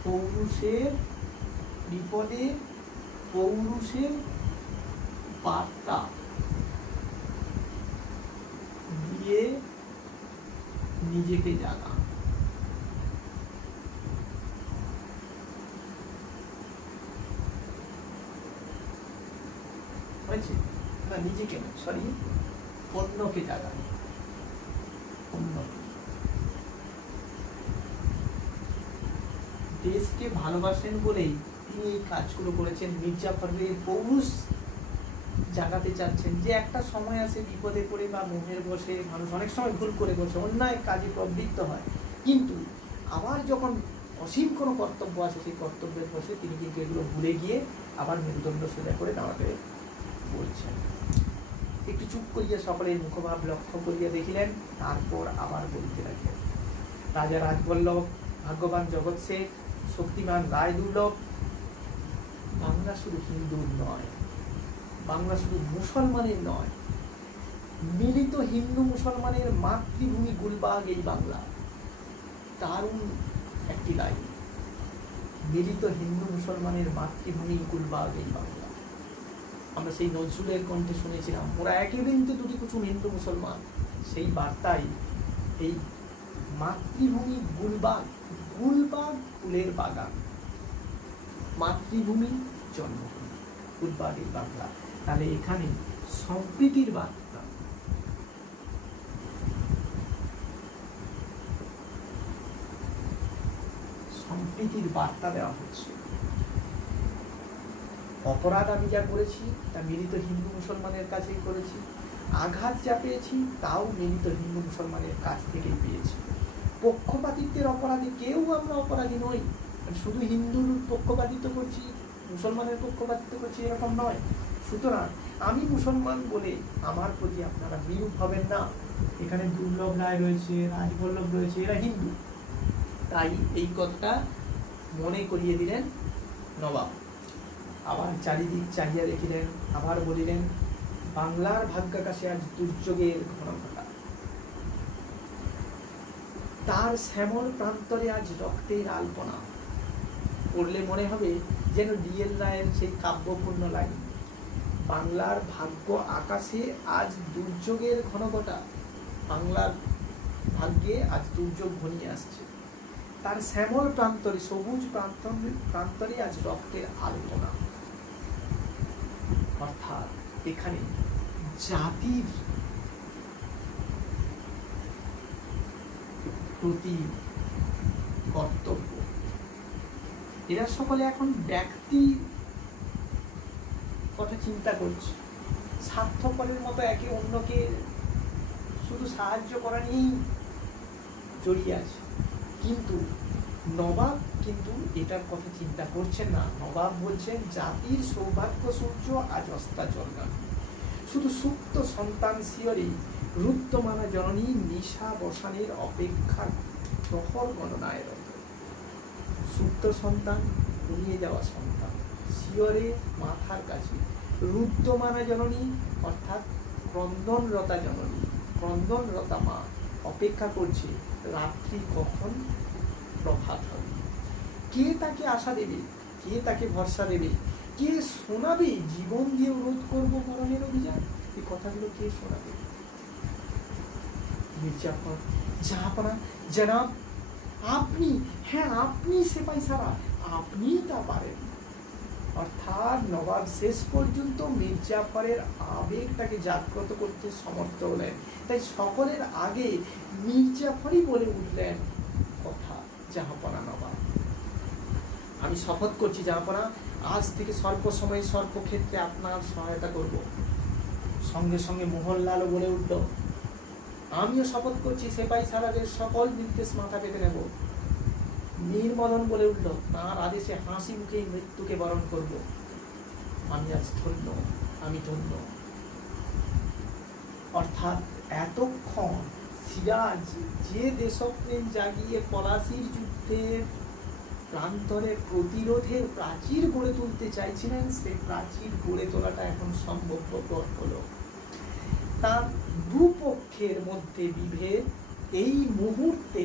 পৌরুষের বিপদে পৌরুষের বার্তা দিয়ে নিজেকে জানা। হয়েছে না? নিজেকে না, সরি, অন্যকে জাগানো। অন্যকে, দেশকে ভালোবাসেন বলেই তিনি এই কাজগুলো করেছেন। মির্জাফরের পৌরুষ জাগাতে চাচ্ছেন যে একটা সময় আসে বিপদে পড়ে বা মোহের বসে মানুষ অনেক সময় ভুল করে বসে, অন্যায় কাজে প্রবৃত্ত হয়, কিন্তু আবার যখন অসীম কোনো কর্তব্য আসে সেই কর্তব্যের বসে তিনি কিন্তু এগুলো ভুলে গিয়ে আবার মেরুদণ্ড সোজা করে দাঁড়াতে বলছেন। একটু চুপ করিয়া সকলের মুখভাব লক্ষ্য করিয়া দেখিলেন, তারপর আবার বলতে লাগলেন। রাজা রাজবল্লভ, ভাগ্যবান জগৎ শেখ, শক্তিমান রায় দুর্লভ, বাংলা শুধু হিন্দুর নয়, বাংলা শুধু মুসলমানের নয়, মিলিত হিন্দু মুসলমানের মাতৃভূমি গুলবাগ এই বাংলা। দারুণ একটি লাইন, মিলিত হিন্দু মুসলমানের মাতৃভূমি গুলবাগ এই বাংলা। আমরা সেই নজরুলের কণ্ঠে শুনেছিলাম, ওরা একই কিন্তু দুটি কুচুম হিন্দু মুসলমান। সেই বার্তায় এই মাতৃভূমি গুলবাগ, গুলবাগ ফুলের বাগান, মাতৃভূমি জন্মভূমি গুলবাগ এই বাংলা। তাহলে এখানে সম্প্রীতির বার্তা, সম্প্রীতির বার্তা দেওয়া হচ্ছে। অপরাধ আমি যা করেছি তা মিলিত হিন্দু মুসলমানের কাছেই করেছি, আঘাত যা পেয়েছি তাও মিলিত হিন্দু মুসলমানের কাছ থেকেই পেয়েছি। পক্ষপাতিত্বের অপরাধী কেউ আমরা অপরাধী নই, শুধু হিন্দুর পক্ষপাতিত্ব করছি, মুসলমানের পক্ষপাতিত্ব করছি এরকম নয়। সুতরাং আমি মুসলমান বলে আমার প্রতি আপনারা বিরূপ হবেন না। এখানে দুর্লভ রায় রয়েছে, রাজবল্লভ রয়েছে, এরা হিন্দু, তাই এই কথাটা মনে করিয়ে দিলেন নবাব। আবার চারিদিক চাহিয়া দেখিলেন, আবার বলিলেন, বাংলার ভাগ্যাকাশে আজ দুর্যোগের ঘনঘটা, তার শ্যামল প্রান্তরে আজ রক্তের আলপনা। পড়লে মনে হবে যেন ডিএল রায়ের সেই কাব্যপূর্ণ লাইন, বাংলার ভাগ্য আকাশে আজ দুর্যোগের ঘনঘটা, বাংলার ভাগ্যে আজ দুর্যোগ ঘনিয়ে আসছে, তার শ্যামল প্রান্তরে, সবুজ প্রান্তরে আজ রক্তের আলপনা। অর্থাৎ এখানে জাতির প্রতি কর্তব্য, এরা সকলে এখন ব্যক্তি কথা চিন্তা করছে, স্বার্থপরের মতো একে অন্যকে শুধু সাহায্য করা নিয়েই জড়িয়ে আছে। কিন্তু নবাব কিন্তু এটার কথা চিন্তা করছেন না। নবাব বলছেন, জাতির সৌভাগ্য সূর্য আজ অস্তাচলগামী, শুধু সুপ্ত সন্তান শিয়রে রুদ্ধমানা জননী নিশা বসানের অপেক্ষার প্রহর গণনায় রত। সুপ্ত সন্তান, ঘুমিয়ে যাওয়া সন্তান, শিয়রে মাথার কাছে, রুদ্ধমানা জননী অর্থাৎ ক্রন্দনরতা জননী, ক্রন্দনরতা মা অপেক্ষা করছে রাত্রি কখন প্রভাত হবে। কে তাকে আশা দেবে, কে তাকে ভরসা দেবে, কে শোনাবে জীবন দিয়ে রোধ করবো মরণের অভিযান? এই কথাগুলো কে শোনাবে? মির্জাফর, জাহাপনা জনাব, আপনি, হ্যাঁ আপনি সেপাই সারা, আপনিই তা পারেন। অর্থাৎ নবাব শেষ পর্যন্ত মির্জাফরের আবেগটাকে জাগ্রত করতে সমর্থ হলেন। তাই সকলের আগে মির্জাফরই বলে উঠলেন কথা, জাহাপনা নবাব, আমি শপথ করছি জাহাপনা, আজ থেকে স্বল্প সময়ে স্বল্প ক্ষেত্রে আপনার সহায়তা করব। সঙ্গে সঙ্গে মোহনলালও বলে উঠল, আমিও শপথ করছি সেপাই সালারের সকল নির্দেশ মাথা পেতে নেব। মীর মদন বলে উঠল, তাঁর আদেশে হাসি মুখে মৃত্যুকে বরণ করব। আমি আজ ধন্য, আমি ধন্য। অর্থাৎ এতক্ষণ সিরাজ যে দেশপ্রেম জাগিয়ে পলাশির যুদ্ধের প্রান্তরে প্রতিরোধের প্রাচীর গড়ে তুলতে চাইছিলেন, সেই প্রাচীর গড়ে তোলাটা এখন সম্ভবপর হলো। তার দুপক্ষের মধ্যে বিভেদ এই মুহূর্তে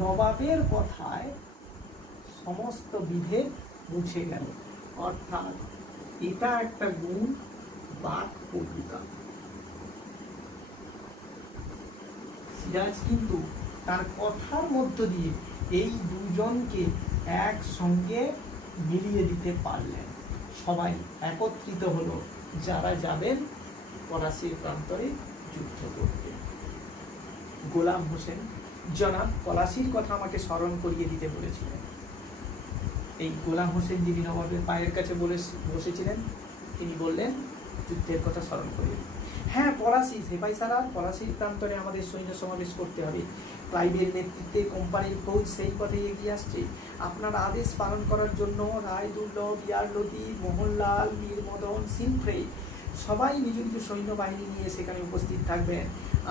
নবাবের কথায় সমস্ত বিভেদ মুছে গেল। অর্থাৎ এটা একটা গুণ, বাকপটুতা। সিরাজ কিন্তু তার কথার মধ্য দিয়ে এই দুজনকে একসঙ্গে মিলিয়ে দিতে পারলেন। সবাই একত্রিত হলো, যারা যাবেন পলাশীর প্রান্তরে যুদ্ধ করতে। গোলাম হোসেন জনাব পলাশীর কথা আমাকে স্মরণ করিয়ে দিতে বলেছিলেন। এই গোলাম হোসেন যিনি নবাবের পায়ের কাছে বসেছিলেন, তিনি বললেন যুদ্ধের কথা স্মরণ করিয়ে। হ্যাঁ, পলাশী, সেপাই সালার, পলাশীর প্রান্তরে আমাদের সৈন্য সমাবেশ করতে হবে। ক্লাইভের নেতৃত্বে কোম্পানির ফৌজ সেই পথে এগিয়ে আসছে। আপনার আদেশ পালন করার জন্য রায় দুর্লভ, ইয়ারলতি, মোহনলাল, মীর মদন, সিনফ্রে সবাই নিজ নিজ সৈন্যবাহিনী নিয়ে সেখানে উপস্থিত থাকবেন।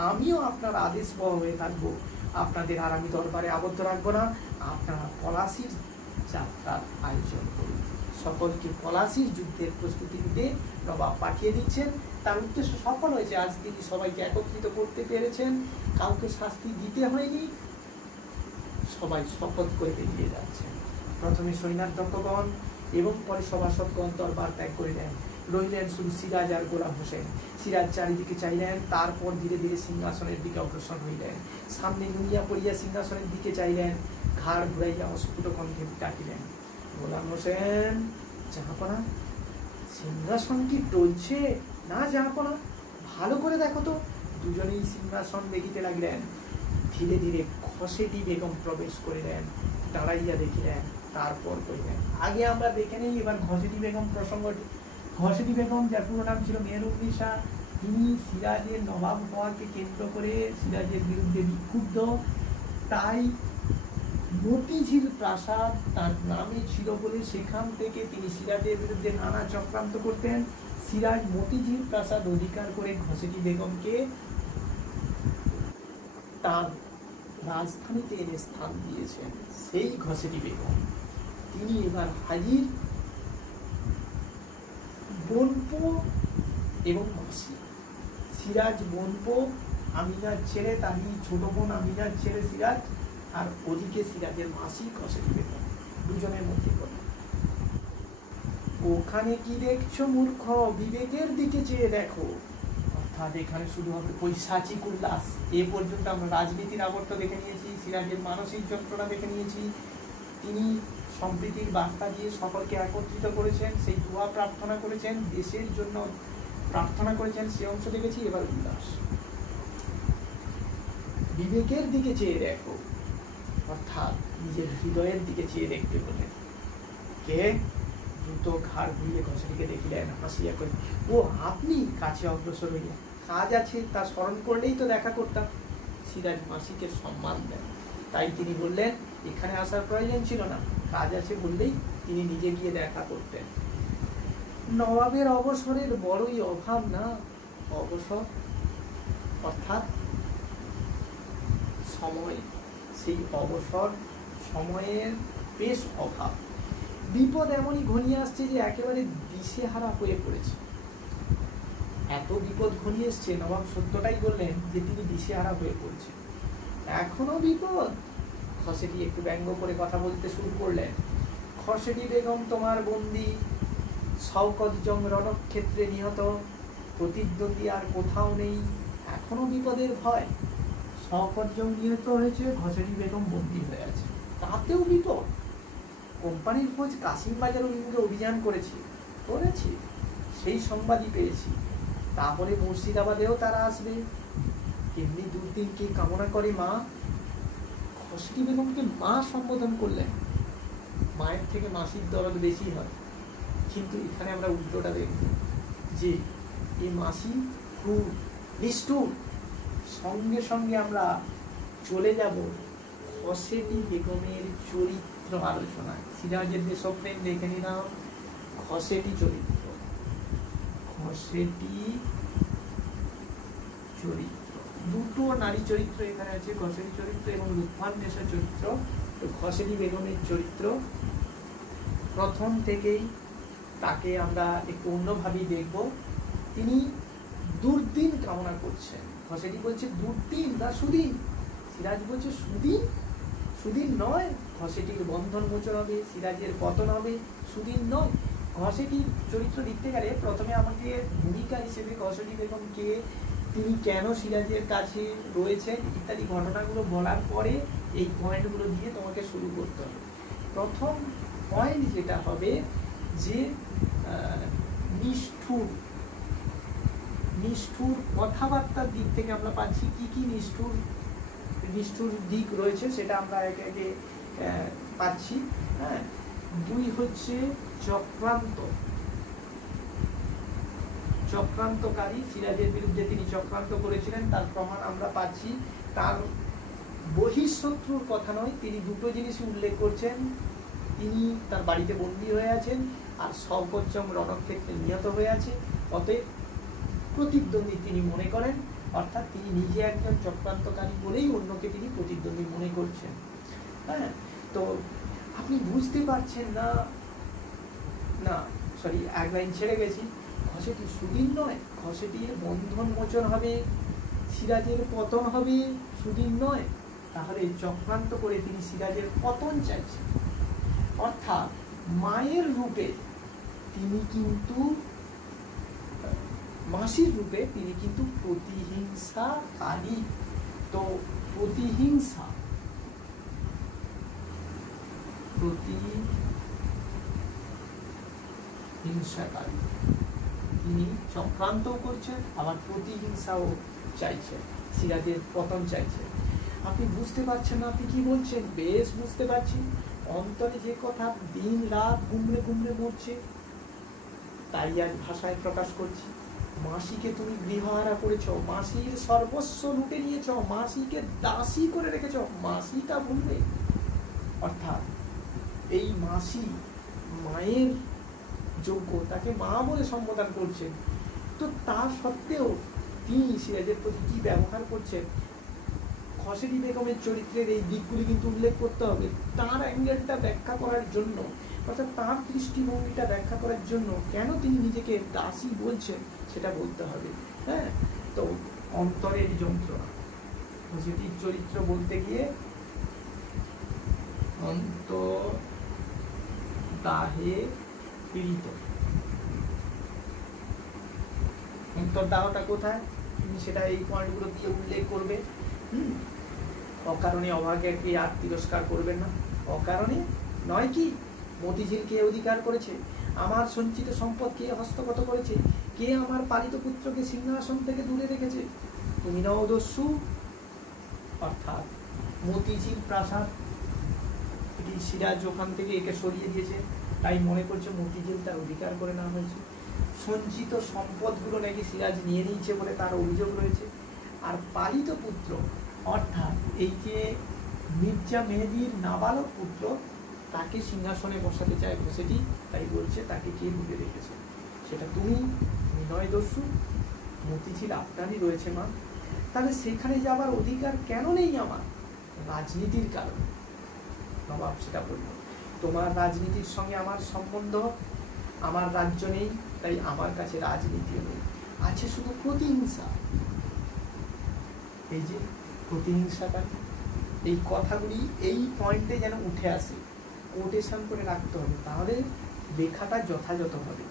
আমিও আপনার আদেশ বহ হয়ে থাকবো। আপনাদের আর আমি দরবারে আবদ্ধ রাখবো না। আপনারা পলাশীর যাত্রার আয়োজন করুন। সকলকে পলাশীর যুদ্ধের প্রস্তুতি নিতে নবাব পাঠিয়ে দিচ্ছেন। তার উদ্দেশ্য সফল হয়েছে। আজ তিনি সবাইকে একত্রিত করতে পেরেছেন, কাউকে শাস্তি দিতে হয়নি, সবাই শপথ করে বেরিয়ে যাচ্ছেন। প্রথমে সৈন্যাধ্যক্ষগণ এবং পরে সভাসদগণ দরবার ত্যাগ করে দেন। রইলেন শুধু সিরাজ আর গোলাম হোসেন। সিরাজ চারিদিকে চাইলেন, তারপর ধীরে ধীরে সিংহাসনের দিকে অগ্রসর হইলেন। সামনে নুইয়া পড়িয়া সিংহাসনের দিকে চাইলেন, ঘাড় ঘুরাইয়া অস্ফুট কণ্ঠে ডাকিলেন, গোলাম হোসেন, জাহাপনা, সিংহাসন কি টলছে না জাহাপনা? ভালো করে দেখো তো। দুজনেই সিংহাসন দেখিতে লাগলেন। ধীরে ধীরে খসেটি বেগম প্রবেশ করিলেন, দাঁড়াইয়া দেখিলেন, তারপর কইলেন, আগে আমরা দেখে নেই এবার ঘসেটি বেগম প্রসঙ্গটি। ঘসেটি বেগম, যার পুরো নাম ছিল মেহরুন্নিসা, তিনি সিরাজের নবাব হওয়াকে কেন্দ্র করে সিরাজের বিরুদ্ধে বিক্ষুব্ধ। তাই মতিঝিল প্রাসাদ তার নামে ছিল বলে সেখান থেকে তিনি সিরাজের বিরুদ্ধে নানা চক্রান্ত করতেন। সিরাজ মতিঝিল প্রাসাদ অধিকার করে ঘসেটি বেগমকে তার রাজধানীতে এনে স্থান দিয়েছেন। সেই ঘসেটি বেগম তিনি এবার হাজির বোনপো এবং মাসি। সিরাজ বোনপো, আমিনার ছেলে, তারই ছোট বোন আমিনার ছেলে সিরাজ, আর ওদিকে সিরাজের মাসি ঘসেটি বেগম। দুজনের মধ্যে কথা। ওখানে কি দেখছো মূর্খ? বিবেকের দিকে চেয়ে দেখো। অর্থাৎ এখানে শুধু হবে পৈশাচিক উল্লাস। এ পর্যন্ত আমরা রাজনীতির আবর্ত দেখে নিয়েছি, সিরাজের মানসিক যন্ত্রণা দেখে নিয়েছি। তিনি সম্প্রীতির বার্তা দিয়ে সকলকে একত্রিত করেছেন, সেই দোয়া প্রার্থনা করেছেন, দেশের জন্য প্রার্থনা করেছেন, সে অংশ দেখেছি। এবার উল্লাস। বিবেকের দিকে চেয়ে দেখো, অর্থাৎ নিজের হৃদয়ের দিকে চেয়ে দেখতে বলেন। কে? দ্রুত ঘাড় ঘুরিয়ে ঘসেটিকে দেখিলেন, হাসিয়া কই, ও আপনি? কাছে অগ্রসর হইলেন। কাজ আছে, তা স্মরণ করলেই তো দেখা করতাম। সিরাজ মাসিকে সম্মান দেন, তাই তিনি বললেন এখানে আসার প্রয়োজন ছিল না, কাজ আছে বললেই তিনি নিজে গিয়ে দেখা করতেন। নবাবের অবসরের বড়ই অভাব না? অবসর অর্থাৎ সময়, সেই অবসর সময়ের বেশ অভাব। বিপদ এমনই ঘনিয়ে আসছে যে একেবারে দিশেহারা হয়ে পড়েছে। এত বিপদ ঘনিয়ে এসছে, নবাব সত্যটাই বললেন যে তিনি দিশেহারা হয়ে পড়ছেন। এখনো বিপদ? খসেটি একটু ব্যঙ্গ করে কথা বলতে শুরু করলেন। খসেটি বেগম তোমার বন্দি, শওকত জং রণক্ষেত্রে নিহত, প্রতিদ্বন্দ্বী আর কোথাও নেই, এখনো বিপদের ভয়? শওকত জং নিহত হয়েছে, খসেটি বেগম বন্দী হয়ে আছে, তাতেও বিপদ? কোম্পানির ফৌজ কাশিম বাজার অভিমুখে অভিযান করেছি, সেই সংবাদই পেয়েছি। তারপরে মুর্শিদাবাদেও তারা আসবে। এমনি দুর্দিনকে কামনা করে মা। খসেটি বেগমকে মা সম্বোধন করলেন। মায়ের থেকে মাসির দরদ বেশি হয়, কিন্তু এখানে আমরা উল্টোটা দেখব যে এই মাসি খুব নিষ্ঠুর। সঙ্গে সঙ্গে আমরা চলে যাব খসেটি বেগমের চরিত্র আলোচনায়। সিরাজের দেশপ্রেম দেখে নিলাম, খসেটি চরিত্র। খসেটি চরিত্র, দুটো নারী চরিত্র এখানে আছে, খসেটি চরিত্র এবং রূপমান নেশার চরিত্র তো ঘসেটি বেগমের চরিত্র প্রথম থেকেই তাকে আমরা একটু অন্যভাবেই দেখব। তিনি দুর্দিন কামনা করছেন। ঘসেটি বলছে দুর্দিন না সুদিন, সিরাজ বলছে সুদিন, সুদিন নয়, ঘসেটির বন্ধন মোচন হবে, সিরাজের পতন হবে, সুদিন নয়। ঘসেটির চরিত্র লিখতে গেলে প্রথমে আমাকে ভূমিকা হিসেবে ঘসেটি বেগমকে, তিনি কেন সিরাজের কাছে রয়েছেন ইত্যাদি ঘটনাগুলো বলার পরে এই পয়েন্টগুলো দিয়ে তোমাকে শুরু করতে হবে। প্রথম পয়েন্ট যেটা হবে যে নিষ্ঠুর, নিষ্ঠুর কথাবার্তার দিক থেকে আমরা পাচ্ছি কি কি নিষ্ঠুর নিষ্ঠুর দিক রয়েছে সেটা আমরা একে একে পাচ্ছি। হ্যাঁ, দুই হচ্ছে চক্রান্ত, চক্রান্তকারী, সিরাজের বিরুদ্ধে তিনি চক্রান্ত করেছিলেন তার প্রমাণ আমরা পাচ্ছি। তার বহিঃশত্রুর কথা নয়, তিনি দুটো জিনিসই উল্লেখ করছেন। তিনি তার বাড়িতে বন্দী হয়ে আছেন আর শওকতজং রণক্ষেত্রে নিহত হয়ে আছে, অতএব প্রতিদ্বন্দ্বী তিনি মনে করেন, অর্থাৎ তিনি নিজে একজন চক্রান্তকারী বলেই অন্যকে তিনি প্রতিদ্বন্দ্বী মনে করছেন। হ্যাঁ, তো আপনি বুঝতে পারছেন না, না সরি এক লাইন ছেড়ে গেছি, ঘসেটি সুদিন নয়, ঘসেটির বন্ধন মোচন হবে, সিরাজের পতন হবে, সুদিন নয়। তাহলে চক্রান্ত করে তিনি সিরাজের পতন চাইছেন, অর্থাৎ মায়ের রূপে তিনি কিন্তু, মাসির রূপে তিনি কিন্তু প্রতিহিংসাকারী। তো প্রতিহিংসা, প্রতিহিংসাকারী, তিনি চক্রান্তও করছেন আবার প্রতিহিংসাও চাইছেন, সিরাজের পতন চাইছেন। আপনি বুঝতে পারছেন না আপনি কি বলছেন? বেশ বুঝতে পারছি, অন্তরে যে কথা দিন রাত গুমড়ে গুমড়ে মরছে তাই আজ ভাষায় প্রকাশ করছি। মাসিকে তুমি গৃহহারা করেছ, মাসির সর্বস্ব লুটে নিয়েছ, মাসিকে দাসী করে রেখেছ, মাসিটা ভুলবে। অর্থাৎ এই মাসি মায়ের যোগ্য, তাকে মা বলে সম্বোধন করছেন, তো তা সত্ত্বেও তিনি সিরাজের প্রতি কি ব্যবহার করছেন। ঘসেটি বেগমের চরিত্রের এই দিকগুলি কিন্তু উল্লেখ করতে হবে, তার অ্যাঙ্গেলটা ব্যাখ্যা করার জন্য, অর্থাৎ তার দৃষ্টিভঙ্গিটা ব্যাখ্যা করার জন্য কেন তিনি নিজেকে দাসী বলছেন সেটা বলতে হবে। হ্যাঁ, তো অন্তরের যন্ত্রণা, ঘসেটির চরিত্র বলতে গিয়ে অন্তর্দাহে পীড়িত। অন্তর্দাহটা কোথায় তুমি সেটা এই পয়েন্টগুলো দিয়ে উল্লেখ করবে। অকারণে অভাগ্যকে আর তিরস্কার করবেন না, অকারণে নয় কি, মতিঝিল কে অধিকার করেছে, আমার সঞ্চিত সম্পদ কে হস্তগত করেছে, কে আমার পালিত পুত্রকে সিংহাসন থেকে দূরে রেখেছে, তুমি নও দস্যু। অর্থাৎ মতিঝিল প্রাসাদ, এটি সিরাজ ওখান থেকে একে সরিয়ে দিয়েছে, তাই মনে করছে মতিঝিল তার অধিকার করে নেওয়া হয়েছে। সঞ্চিত সম্পদগুলো নাকি সিরাজ নিয়ে নিয়েছে বলে তার অভিযোগ রয়েছে। আর পালিত পুত্র অর্থাৎ এই যে মির্জা মেহেদির নাবালক পুত্র, তাকে সিংহাসনে বসাতে চায় ঘসেটি, তাই বলছে তাকে কে দূরে রেখেছে, সেটা তুমি নয় দস্যু, মতিঝিল আপনারই রয়েছে মা। তাহলে সেখানে যাবার অধিকার কেন নেই আমার? রাজনীতির কারণে। নবাব সেটা বলল, তোমার রাজনীতির সঙ্গে আমার সম্বন্ধ, আমার রাজ্য নেই, তাই আমার কাছে রাজনীতিও নেই, আছে শুধু প্রতিহিংসা। এই যে প্রতিহিংসাটা, এই কথাগুলি এই পয়েন্টে যেন উঠে আসে, কোটেশন করে রাখতে হবে, তাহলে লেখাটা যথাযথ হবে।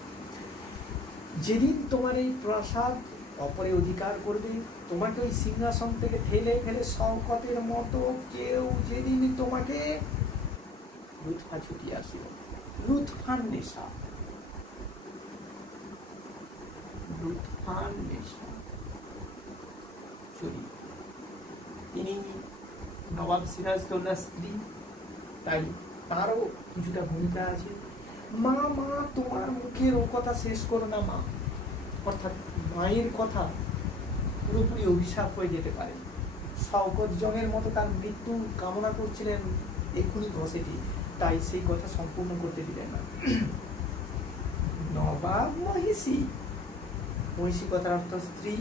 যেদিন তোমার এই প্রাসাদ অপরে অধিকার করবে, তোমাকে ওই সিংহাসন থেকে ঠেলে ফেলে শওকতের মতো কেউ যেদিন তোমাকে লুৎফা ছুটিয়ে আসিল, লুৎফান নেশা, লুৎফান নেশা চুরি। তিনি নবাব সিরাজদৌল্লার স্ত্রী, তাই তারও কিছুটা ভূমিকা আছে। মা মা তোমার মুখের ও কথা শেষ করো না মা, অর্থাৎ মায়ের কথা পুরোপুরি অভিশাপ হয়ে যেতে পারে। শওকতজংয়ের মতো তার মৃত্যু কামনা করছিলেন এক্ষুনি ঘসেটি, তাই সেই কথা সম্পূর্ণ করতে দিলেন না। নবাব মহিষী, মহিষী কথার অর্থ স্ত্রী,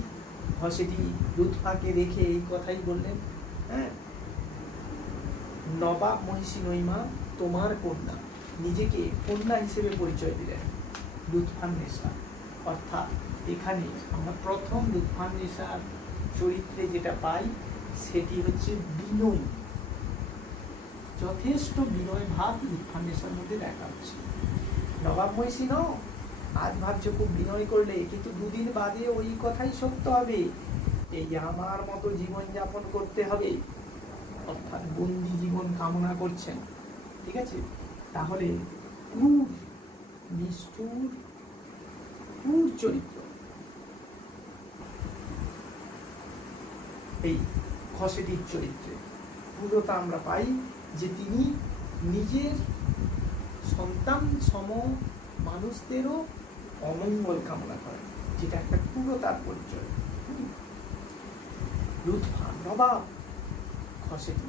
ঘসেটি লুৎফাকে রেখে এই কথাই বললেন। হ্যাঁ, নবাব মহিষী নইমা তোমার কন্যা, নিজেকে কন্যা হিসেবে পরিচয় দিলেন লুৎফান্নেসা। অর্থাৎ এখানে আমরা প্রথম লুৎফান্নেসার চরিত্রে যেটা পাই সেটি হচ্ছে বিনয়ী, যথেষ্ট বিনয় ভাব লুৎফান্নেসার মধ্যে দেখা হচ্ছে। নবাব মহিষী নও, আজ ভাবছো খুব বিনয় করলে, কিন্তু দুদিন বাদে ওই কথাই সত্য হবে, এই আমার মতো জীবন যাপন করতে হবে, অর্থাৎ বন্দি জীবন কামনা করছেন। ঠিক আছে, তাহলে ক্রূর নিষ্ঠুর ক্রূর চরিত্র এই খসেটির চরিত্রে ক্রূরতা আমরা পাই, যে তিনি নিজের সন্তান সম মানুষদেরও অমঙ্গল কামনা করেন, যেটা একটা ক্রূরতার পরিচয়। লুৎফা নবাব খসেটি,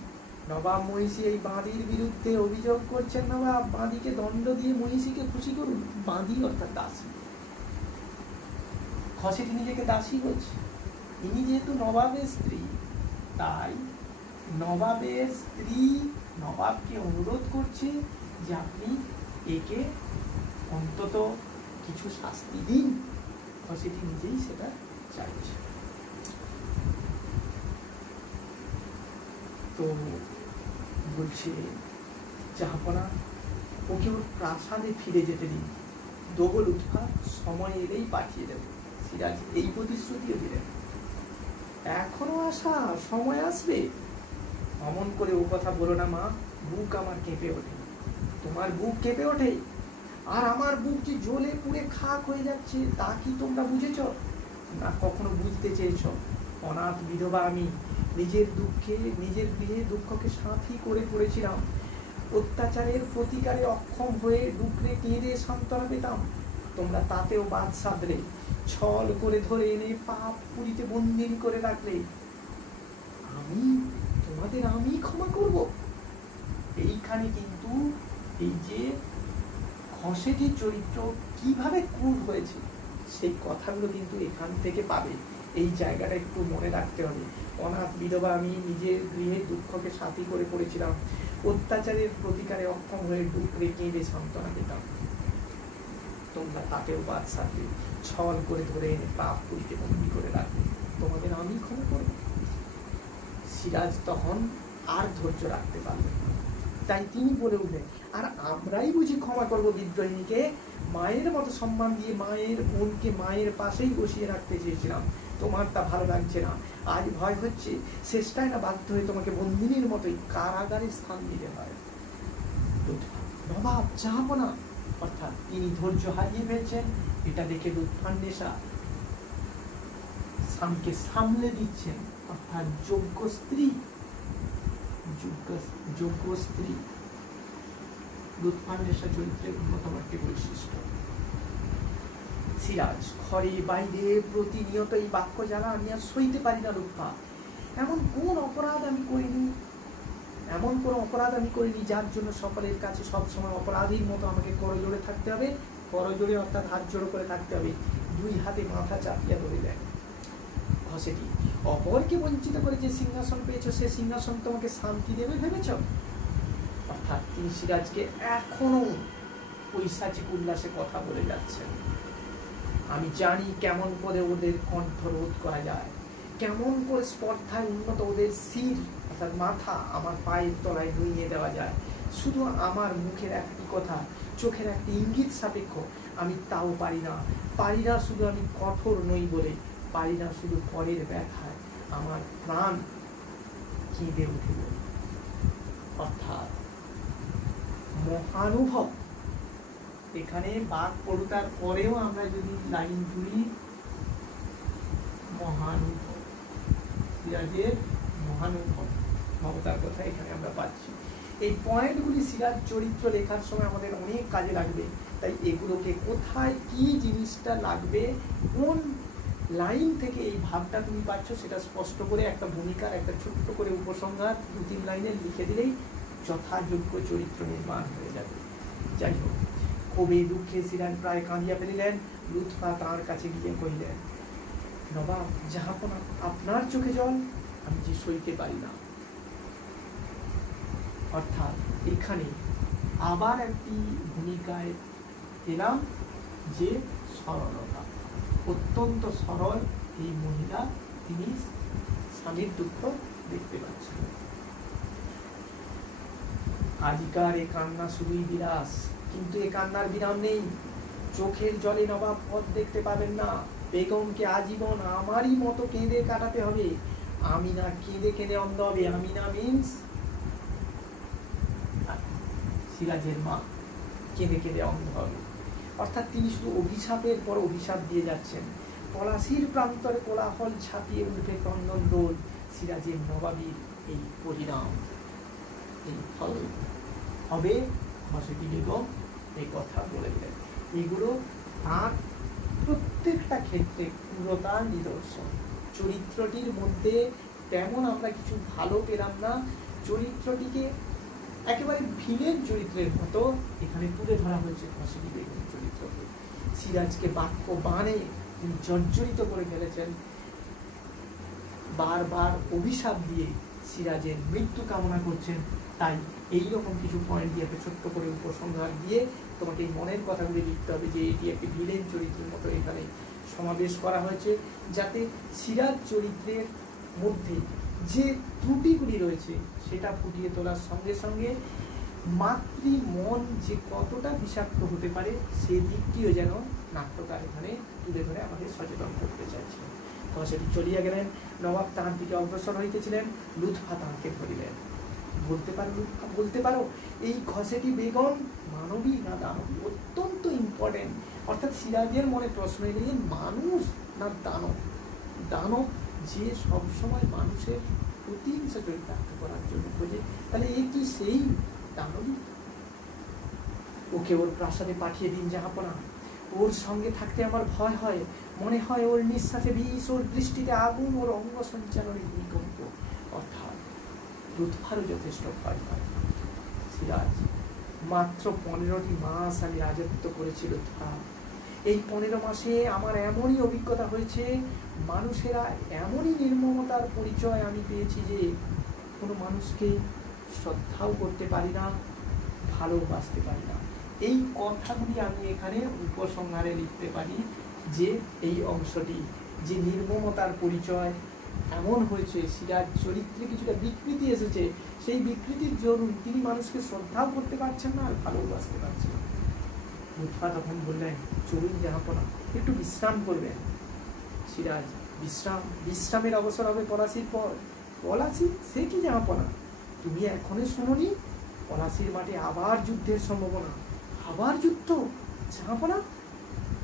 নবাব মহিষী এই বাঁদির বিরুদ্ধে অভিযোগ করছেন, নবাব বাঁদিকে দণ্ড দিয়ে মহিষীকে খুশি করুন। বাঁদি অর্থাৎ দাসী, খসেটি নিজেকে দাসী বলছে। ইনি যেহেতু নবাবের স্ত্রী, তাই নবাবের স্ত্রী নবাবকে অনুরোধ করছে যে আপনি একে অন্তত কিছু শাস্তি দিন। খসেটি নিজেই সেটা চাইছে। তো বলছে জাহাপনা, ওকে ওর প্রাসাদে ফিরে যেতে দিন, দোগল উৎফা সময় এলেই পাঠিয়ে দেব। সিরাজ এই প্রতিশ্রুতিও দিলেন, এখনো আশা, সময় আসবে। অমন করে ও কথা বলো না মা, বুক আমার কেঁপে ওঠে। তোমার বুক কেঁপে ওঠে, আর আমার বুক যে জ্বলে পুড়ে খাক হয়ে যাচ্ছে, তা কি তোমরা বুঝেছ না? কখনো বুঝতে চেয়েছ? অনাথ বিধবা আমি, নিজের দুঃখে নিজের গৃহে দুঃখকে সাথী করে পড়েছিলাম, অত্যাচারের প্রতিকারে অক্ষম হয়ে ডুকরে কেঁদে সান্ত্বনা পেতাম। তোমরা তাতেও বাদ সাধলে, ছল করে ধরে এনে পাপ পুরীতে বন্দিনী করে রাখলে। আমি তোমাদের আমি ক্ষমা করব? এইখানে কিন্তু এই যে খসেটির চরিত্র কিভাবে ক্রূর হয়েছে সেই কথাগুলো কিন্তু এখান থেকে পাবে। এই জায়গাটা একটু মনে রাখতে হবে। অনাথ বিধবা আমি, নিজের গৃহে দুঃখকে সাথী করে পড়েছিলাম, অত্যাচারের প্রতিকারে অক্ষম হয়ে ডুকরে কেঁদে সান্ত্বনা পেতাম। তোমরা তাতেও বাদ সাধলে, ছল করে ধরে এনে পাপ পুরীতে বন্দি করে রাখবে। তোমাদের আমি ক্ষমা করব? সিরাজ তখন আর ধৈর্য রাখতে পারলেন না, তাই তিনি বলে উঠলেন, আর আমরাই বুঝি ক্ষমা করব বিদ্রোহিনীকে? মায়ের মতো সম্মান দিয়ে মায়ের বোনকে মায়ের পাশেই বসিয়ে রাখতে চেয়েছিলাম, তোমার তা ভালো লাগছে না। আজ ভয় হচ্ছে শেষটায় না বাধ্য হয়ে তোমাকে বন্দিনীর মতোই কারাগারে স্থান দিতে হয়। নবাব জাহাপনা, অর্থাৎ তিনি ধৈর্য হারিয়ে ফেলছেন, এটা দেখে লুৎফান্নেসা স্বামীকে সামলে দিচ্ছেন, অর্থাৎ যোগ্য স্ত্রী লুৎফান্নেসা চরিত্রের অন্যতম একটি বৈশিষ্ট্য। সিরাজ, ঘরে বাইরে প্রতিনিয়ত এই বাক্য জ্বালা আমি আর সইতে পারি না লুৎফা। এমন কোন অপরাধ আমি করিনি যার জন্য সকলের কাছে সবসময় অপরাধীর মতো আমাকে করজোড়ে থাকতে হবে। করজোড়ে অর্থাৎ হাত জোড়ো করে থাকতে হবে। দুই হাতে মাথা চাপিয়া ধরিলেন। খসেটি, অপরকে বঞ্চিত করে যে সিংহাসন পেয়েছো, সে সিংহাসন তোমাকে শান্তি দেবে ভেবেছ? অর্থাৎ তিনি সিরাজকে এখনো পৈশাচিক উল্লাসে কথা বলে যাচ্ছেন। আমি জানি কেমন করে ওদের কণ্ঠ রোধ করা যায়, কেমন করে স্পর্ধায় উন্নত ওদের শির অর্থাৎ মাথা আমার পায়ের তলায় নুইয়ে দেওয়া যায়। শুধু আমার মুখের একটি কথা, চোখের একটি ইঙ্গিত সাপেক্ষ আমি তাও পারি না। শুধু আমি কঠোর নই বলে, পারি না শুধু পরের ব্যথায় আমার প্রাণ কেঁদে উঠিল। অর্থাৎ মহানুভব, এখানে বাক পড়ুতার পরেও আমরা যদি লাইন জুড়ি, মহানুভব, সিরাজের মহানুভব মমতার কথা এখানে আমরা পাচ্ছি। এই পয়েন্টগুলি সিরাজ চরিত্র লেখার সময় আমাদের অনেক কাজে লাগবে। তাই এগুলোকে কোথায় কি জিনিসটা লাগবে, কোন লাইন থেকে এই ভাবটা তুমি পাচ্ছ, সেটা স্পষ্ট করে একটা ভূমিকার একটা ছোট্ট করে উপসংহার 2-3 লাইনে লিখে দিলেই যথাযোগ্য চরিত্র নির্মাণ হয়ে যাবে। যাই হোক, কবে দুঃখে সিরাজ প্রায় কাঁদিয়া ফেলিলেন। লুৎফা তাঁর কাছে গিয়ে কহিলেন, নবাব জাহাপনা, আপনার চোখে জল আমি যে সইতে পারি না। অর্থাৎ এখানে আবার একটি ভূমিকায় পেলাম যে সরলতা, অত্যন্ত সরল এই মহিলা, তিনি স্বামীর দুঃখ দেখতে পাচ্ছেন। আজিকার এ কান্না শুধুই বিলাস, কিন্তু এ কান্নার বিরাম নেই। চোখের জলে নবাব পথ দেখতে পাবেন না। বেগমকে আজীবন আমারই মতো কেঁদে কাটাতে হবে। আমিনা কেঁদে কেঁদে অন্ধ হবে। আমিনা মিন্স সিরাজের মা, কেঁদে কেঁদে অন্ধ হবে। অর্থাৎ তিনি শুধু অভিশাপের পর অভিশাপ দিয়ে যাচ্ছেন। পলাশির প্রান্তরে কোলাহল ছাপিয়ে উঠে ক্রন্দন রোল। সিরাজের নবাবীর এই পরিণাম, এই ফল হবে ঘসেটি বেগম এই কথা বলে দিলেন। এগুলো তার প্রত্যেকটা ক্ষেত্রে পুরোটার নিদর্শন। চরিত্রটির মধ্যে তেমন আমরা কিছু ভালো পেলাম না, চরিত্রটিকে একেবারে ভিলেন চরিত্রের মতো এখানে তুলে ধরা হয়েছে ঘসেটি বেগম চরিত্রকে। সিরাজকে বাক্য বাণে তিনি জর্জরিত করে ফেলেছেন, বারবার অভিশাপ দিয়ে সিরাজের মৃত্যু কামনা করছেন। তাই এইরকম কিছু পয়েন্ট দিয়ে একটা ছোট্ট করে উপসংহার দিয়ে তোমাকে মনের কথাগুলি লিখতে হবে যে এটি একটি ভিলেন চরিত্রের মতো এখানে সমাবেশ করা হয়েছে, যাতে সিরাজ চরিত্রের মধ্যে যে ত্রুটিগুলি রয়েছে সেটা ফুটিয়ে তোলার সঙ্গে সঙ্গে মাতৃ মন যে কতটা বিষাক্ত হতে পারে সেই দিকটিও যেন নাট্যকার এখানে তুলে ধরে আমাদের সচেতন করতে চাইছেন। ঘসেটি চলিয়া গেলেন। নবাব তাঁর দিকে অগ্রসর হইতেছিলেন। লুৎফা তাঁকে ধরিলেন। বলতে পারো এই ঘসেটি বেগম মানবী না দানবী? অত্যন্ত ইম্পর্টেন্ট। অর্থাৎ সিরাজের মনে প্রশ্ন এলে মানুষ না দানব? দানব যে সবসময় মানুষের প্রতিহিংসা চরিতার্থ করার জন্য খোঁজে, তাহলে এই কি সেই দানবী? ওকে ওর প্রাসাদে পাঠিয়ে দিন জাহাপনা। ওর সঙ্গে থাকতে আমার ভয় হয়, মনে হয় ওর নিঃশ্বাসে বিষ, ওর দৃষ্টিতে আগুন, ওর অঙ্গ সঞ্চালনের ভূমিকম্প। অর্থাৎ লুৎফারও যথেষ্ট ভয় হয়। সিরাজ মাত্র 15টি মাস আমি রাজত্ব করেছি লুৎফা। এই 15 মাসে আমার এমনই অভিজ্ঞতা হয়েছে, মানুষেরা এমনই নির্মমতার পরিচয় আমি পেয়েছি যে কোনো মানুষকে শ্রদ্ধাও করতে পারি না, ভালোবাসতে পারি না। এই কথাগুলি আমি এখানে উপসংহারে লিখতে পারি যে এই অংশটি যে নির্মমতার পরিচয় এমন হয়েছে, সিরাজ চরিত্রে কিছুটা বিকৃতি এসেছে, সেই বিকৃতির জরুর তিনি মানুষকে শ্রদ্ধাও করতে পারছেন না আর ভালোবাসতে পারছেন না। লুৎফা তখন বললেন, চলুন জাহাপনা, একটু বিশ্রাম করবেন। সিরাজ, বিশ্রামের অবসর হবে পলাশির পর। পলাশি? সে কি জাহাপনা? তুমি এখনো শুনোনি? পলাশির মাঠে আবার যুদ্ধের সম্ভাবনা। আবার যুদ্ধ? জাহাপনা,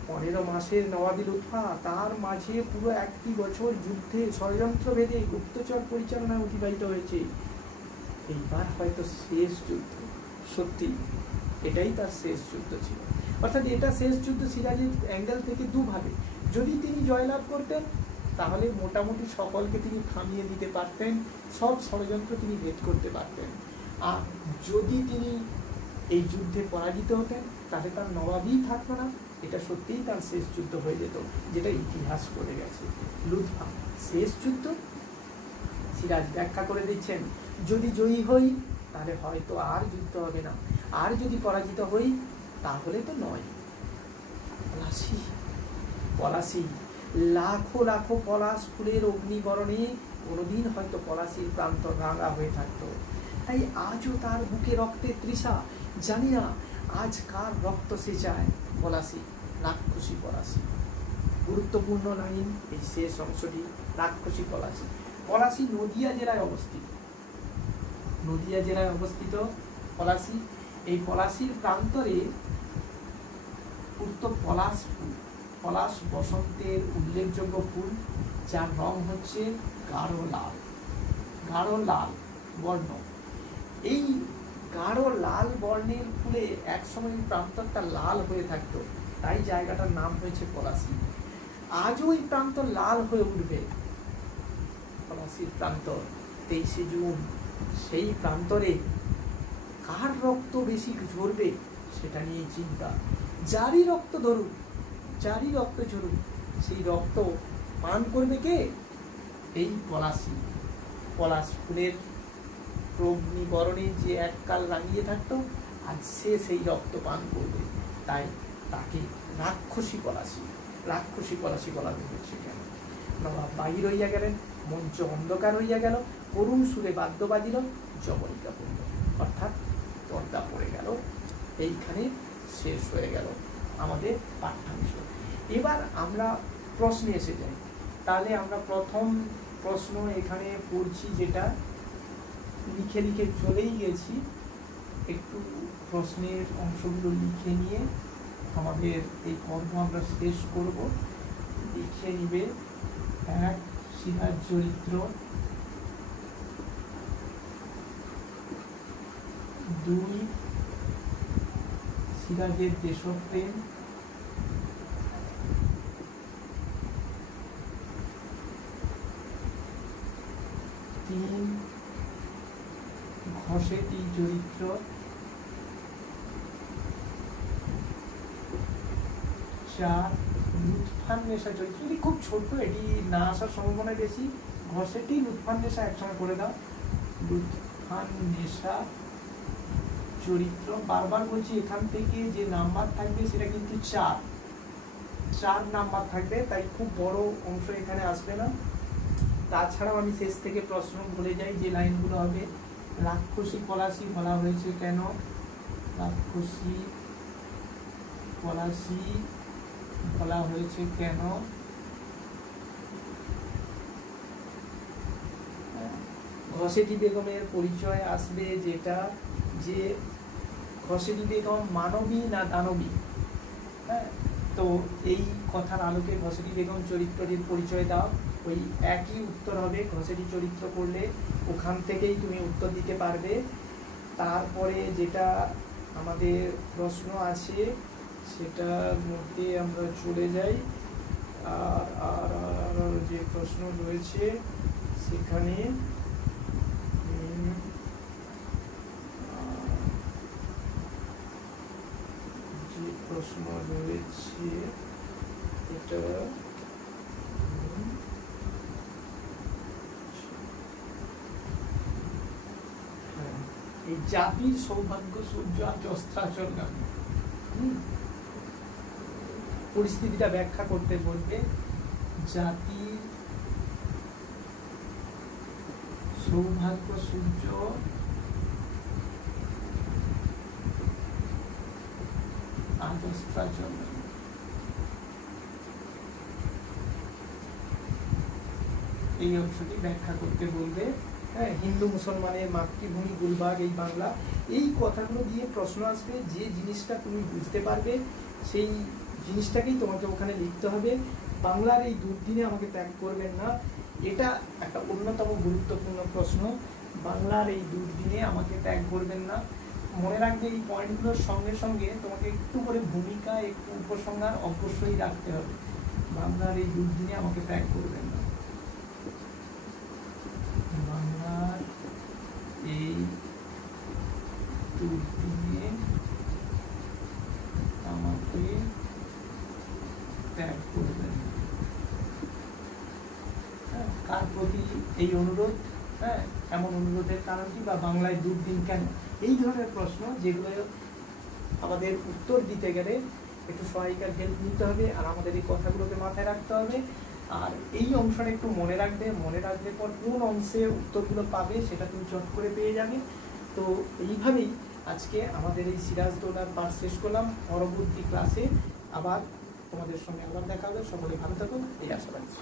15 মাসের নবাবী লুৎফা, তার মাঝে পুরো 1টি বছর যুদ্ধে ষড়যন্ত্র ভেদে গুপ্তচর পরিচালনায় অতিবাহিত হয়েছে। এইবার হয়তো শেষ যুদ্ধ। সত্যি এটাই তার শেষ যুদ্ধ ছিল। অর্থাৎ এটা শেষ যুদ্ধ সিরাজের অ্যাঙ্গেল থেকে দুভাবে। যদি তিনি জয়লাভ করতেন তাহলে মোটামুটি সকলকে তিনি থামিয়ে দিতে পারতেন, সব ষড়যন্ত্র তিনি ভেদ করতে পারতেন। আর যদি তিনি এই যুদ্ধে পরাজিত হতেন তাহলে তার নবাবই থাকতো না। এটা সত্যিই তার শেষ যুদ্ধ হয়ে যেত, যেটা ইতিহাস করে গেছে। লুৎফা শেষ যুদ্ধ? সিরাজ ব্যাখ্যা করে দিচ্ছেন, যদি জয়ী হই তাহলে হয়তো আর যুদ্ধ হবে না, আর যদি পরাজিত হই তাহলে তো নয়। পলাশি, লাখো লাখো পলাশ ফুলের অগ্নিবরণে কোনোদিন হয়তো পলাশির প্রান্ত রাঙা হয়ে থাকতো। তাই আজও তার বুকে রক্তের তৃষা। জানি না আজ কার রক্ত সে চায়। পলাশি, রাক্ষসী পলাশি। গুরুত্বপূর্ণ লাইন এই শেষ অংশটি, রাক্ষসী পলাশি। পলাশি নদিয়া জেলায় অবস্থিত। নদিয়া জেলায় অবস্থিত পলাশি। এই পলাশির প্রান্তরে উত্তর পলাশ ফুল, পলাশ বসন্তের উল্লেখযোগ্য ফুল, যার রং হচ্ছে গাঢ় লাল, গাঢ় লাল বর্ণ। এই গাঢ় লাল বর্ণের ফুলে একসময় প্রান্তরটা লাল হয়ে থাকতো, তাই জায়গাটার নাম হয়েছে পলাশি। আজও এই প্রান্তর লাল হয়ে উঠবে। পলাশির প্রান্তর 23শে জুন, সেই প্রান্তরে কার রক্ত বেশি ঝরবে সেটা নিয়ে চিন্তা। যারই রক্ত ধরুক, যারই রক্ত ঝরুক, সেই রক্ত পান করবে কে? এই পলাশি। পলাশ ফুলের অগ্নিবরণে যে এককাল রাঙিয়ে থাকতো, আজ সে সেই রক্ত পান করবে। তাই তাকে রাক্ষসী পলাশী বলা হয়েছে। কেন? নবাব বাহির হইয়া গেলেন, মঞ্চ অন্ধকার হইয়া গেল, করুণ সুরে বাদ্য বাজিল, জবনিকা পড়ল, অর্থাৎ পর্দা পড়ে গেল। এইখানে শেষ হয়ে গেল আমাদের পাঠ্যাংশ। এবার আমরা প্রশ্নে এসে যাই। তাহলে আমরা প্রথম প্রশ্ন এখানে পড়ছি, যেটা লিখে লিখে চলেই গেছি, একটু প্রশ্নের অংশগুলো লিখে নিয়ে আমাদের এই পর্ব আমরা শেষ করব। লিখে নিবে। 1 সিরাজ চরিত্র, 2 সিরাজের দেশপ্রেম, 3 ঘষেটি চরিত্র, 4 লুৎফান্নেসা চরিত্র। এটি খুব ছোট, এটি না আসার সম্ভাবনা বেশি। ঘষেটি লুৎফান্নেসা একসঙ্গে করে দাও। লুৎফান্নেসা চরিত্র, বারবার বলছি এখান থেকে যে নাম্বার থাকবে সেটা কিন্তু 4 নাম্বার থাকবে, তাই খুব বড় অংশ এখানে আসবে না। তাছাড়াও আমি শেষ থেকে প্রশ্ন বলে যাই যে লাইনগুলো হবে। রাক্ষসী পলাশী বলা হয়েছে কেন? রাক্ষসী পলাশী বলা হয়েছে কেন? ঘসেটি বেগমের পরিচয় আসবে, যেটা যে ঘসেটি বেগম মানবী না দানবী। হ্যাঁ, তো এই কথার আলোকে ঘসেটি বেগম চরিত্রটির পরিচয় দাও। ওই একই উত্তর হবে, ঘসেটি চরিত্র করলে ওখান থেকেই তুমি উত্তর দিতে পারবে। তারপরে যেটা আমাদের প্রশ্ন আছে সেটার মধ্যে আমরা চলে যাই। আর যে প্রশ্ন রয়েছে সেখানে যে প্রশ্ন রয়েছে এটা এই জাতির সৌভাগ্য সূর্য আজ অস্ত্রাচলগামী, পরিস্থিতিটা ব্যাখ্যা করতে বলবে। জাতির সৌভাগ্য সূর্য আজ অস্ত্রাচলগামী। এই অংশটি ব্যাখ্যা করতে বলবে। হ্যাঁ, হিন্দু মুসলমানের মাতৃভূমি গুলবাগ, এই বাংলা, এই কথাগুলো দিয়ে প্রশ্ন আসবে। যে জিনিসটা তুমি বুঝতে পারবে সেই জিনিসটাকেই তোমাকে ওখানে লিখতে হবে। বাংলার এই দুর্দিনে আমাকে ত্যাগ করবেন না, এটা একটা অন্যতম গুরুত্বপূর্ণ প্রশ্ন। বাংলার এই দুর্দিনে আমাকে ত্যাগ করবেন না, মনে রাখবে। এই পয়েন্টগুলোর সঙ্গে সঙ্গে তোমাকে একটু করে ভূমিকা, একটু উপসংহার অবশ্যই রাখতে হবে। বাংলার এই দুর্দিনে আমাকে ত্যাগ করবেন না, বাংলার এই দুর্দিনে আমাকে ত্যাগ করবেন। কার প্রতি এই অনুরোধ? হ্যাঁ, এমন অনুরোধের কারণ কি, বা বাংলায় দুর্দিন কেন? এই ধরনের প্রশ্ন যেগুলো আমাদের উত্তর দিতে গেলে একটু সহায়িকার হেল্প নিতে হবে, আর আমাদের এই কথাগুলোকে মাথায় রাখতে হবে। আর এই অংশটা একটু মনে রাখবে পর কোন অংশে উত্তরগুলো পাবে সেটা তুমি চট করে পেয়ে যাবে। তো এইভাবেই আজকে আমাদের এই সিরাজদৌল্লার পাঠ শেষ করলাম। পরবর্তী ক্লাসে আবার তোমাদের সঙ্গে আবার দেখা হবে। সকলে ভালো থাকুন, এই আশা রাখছি।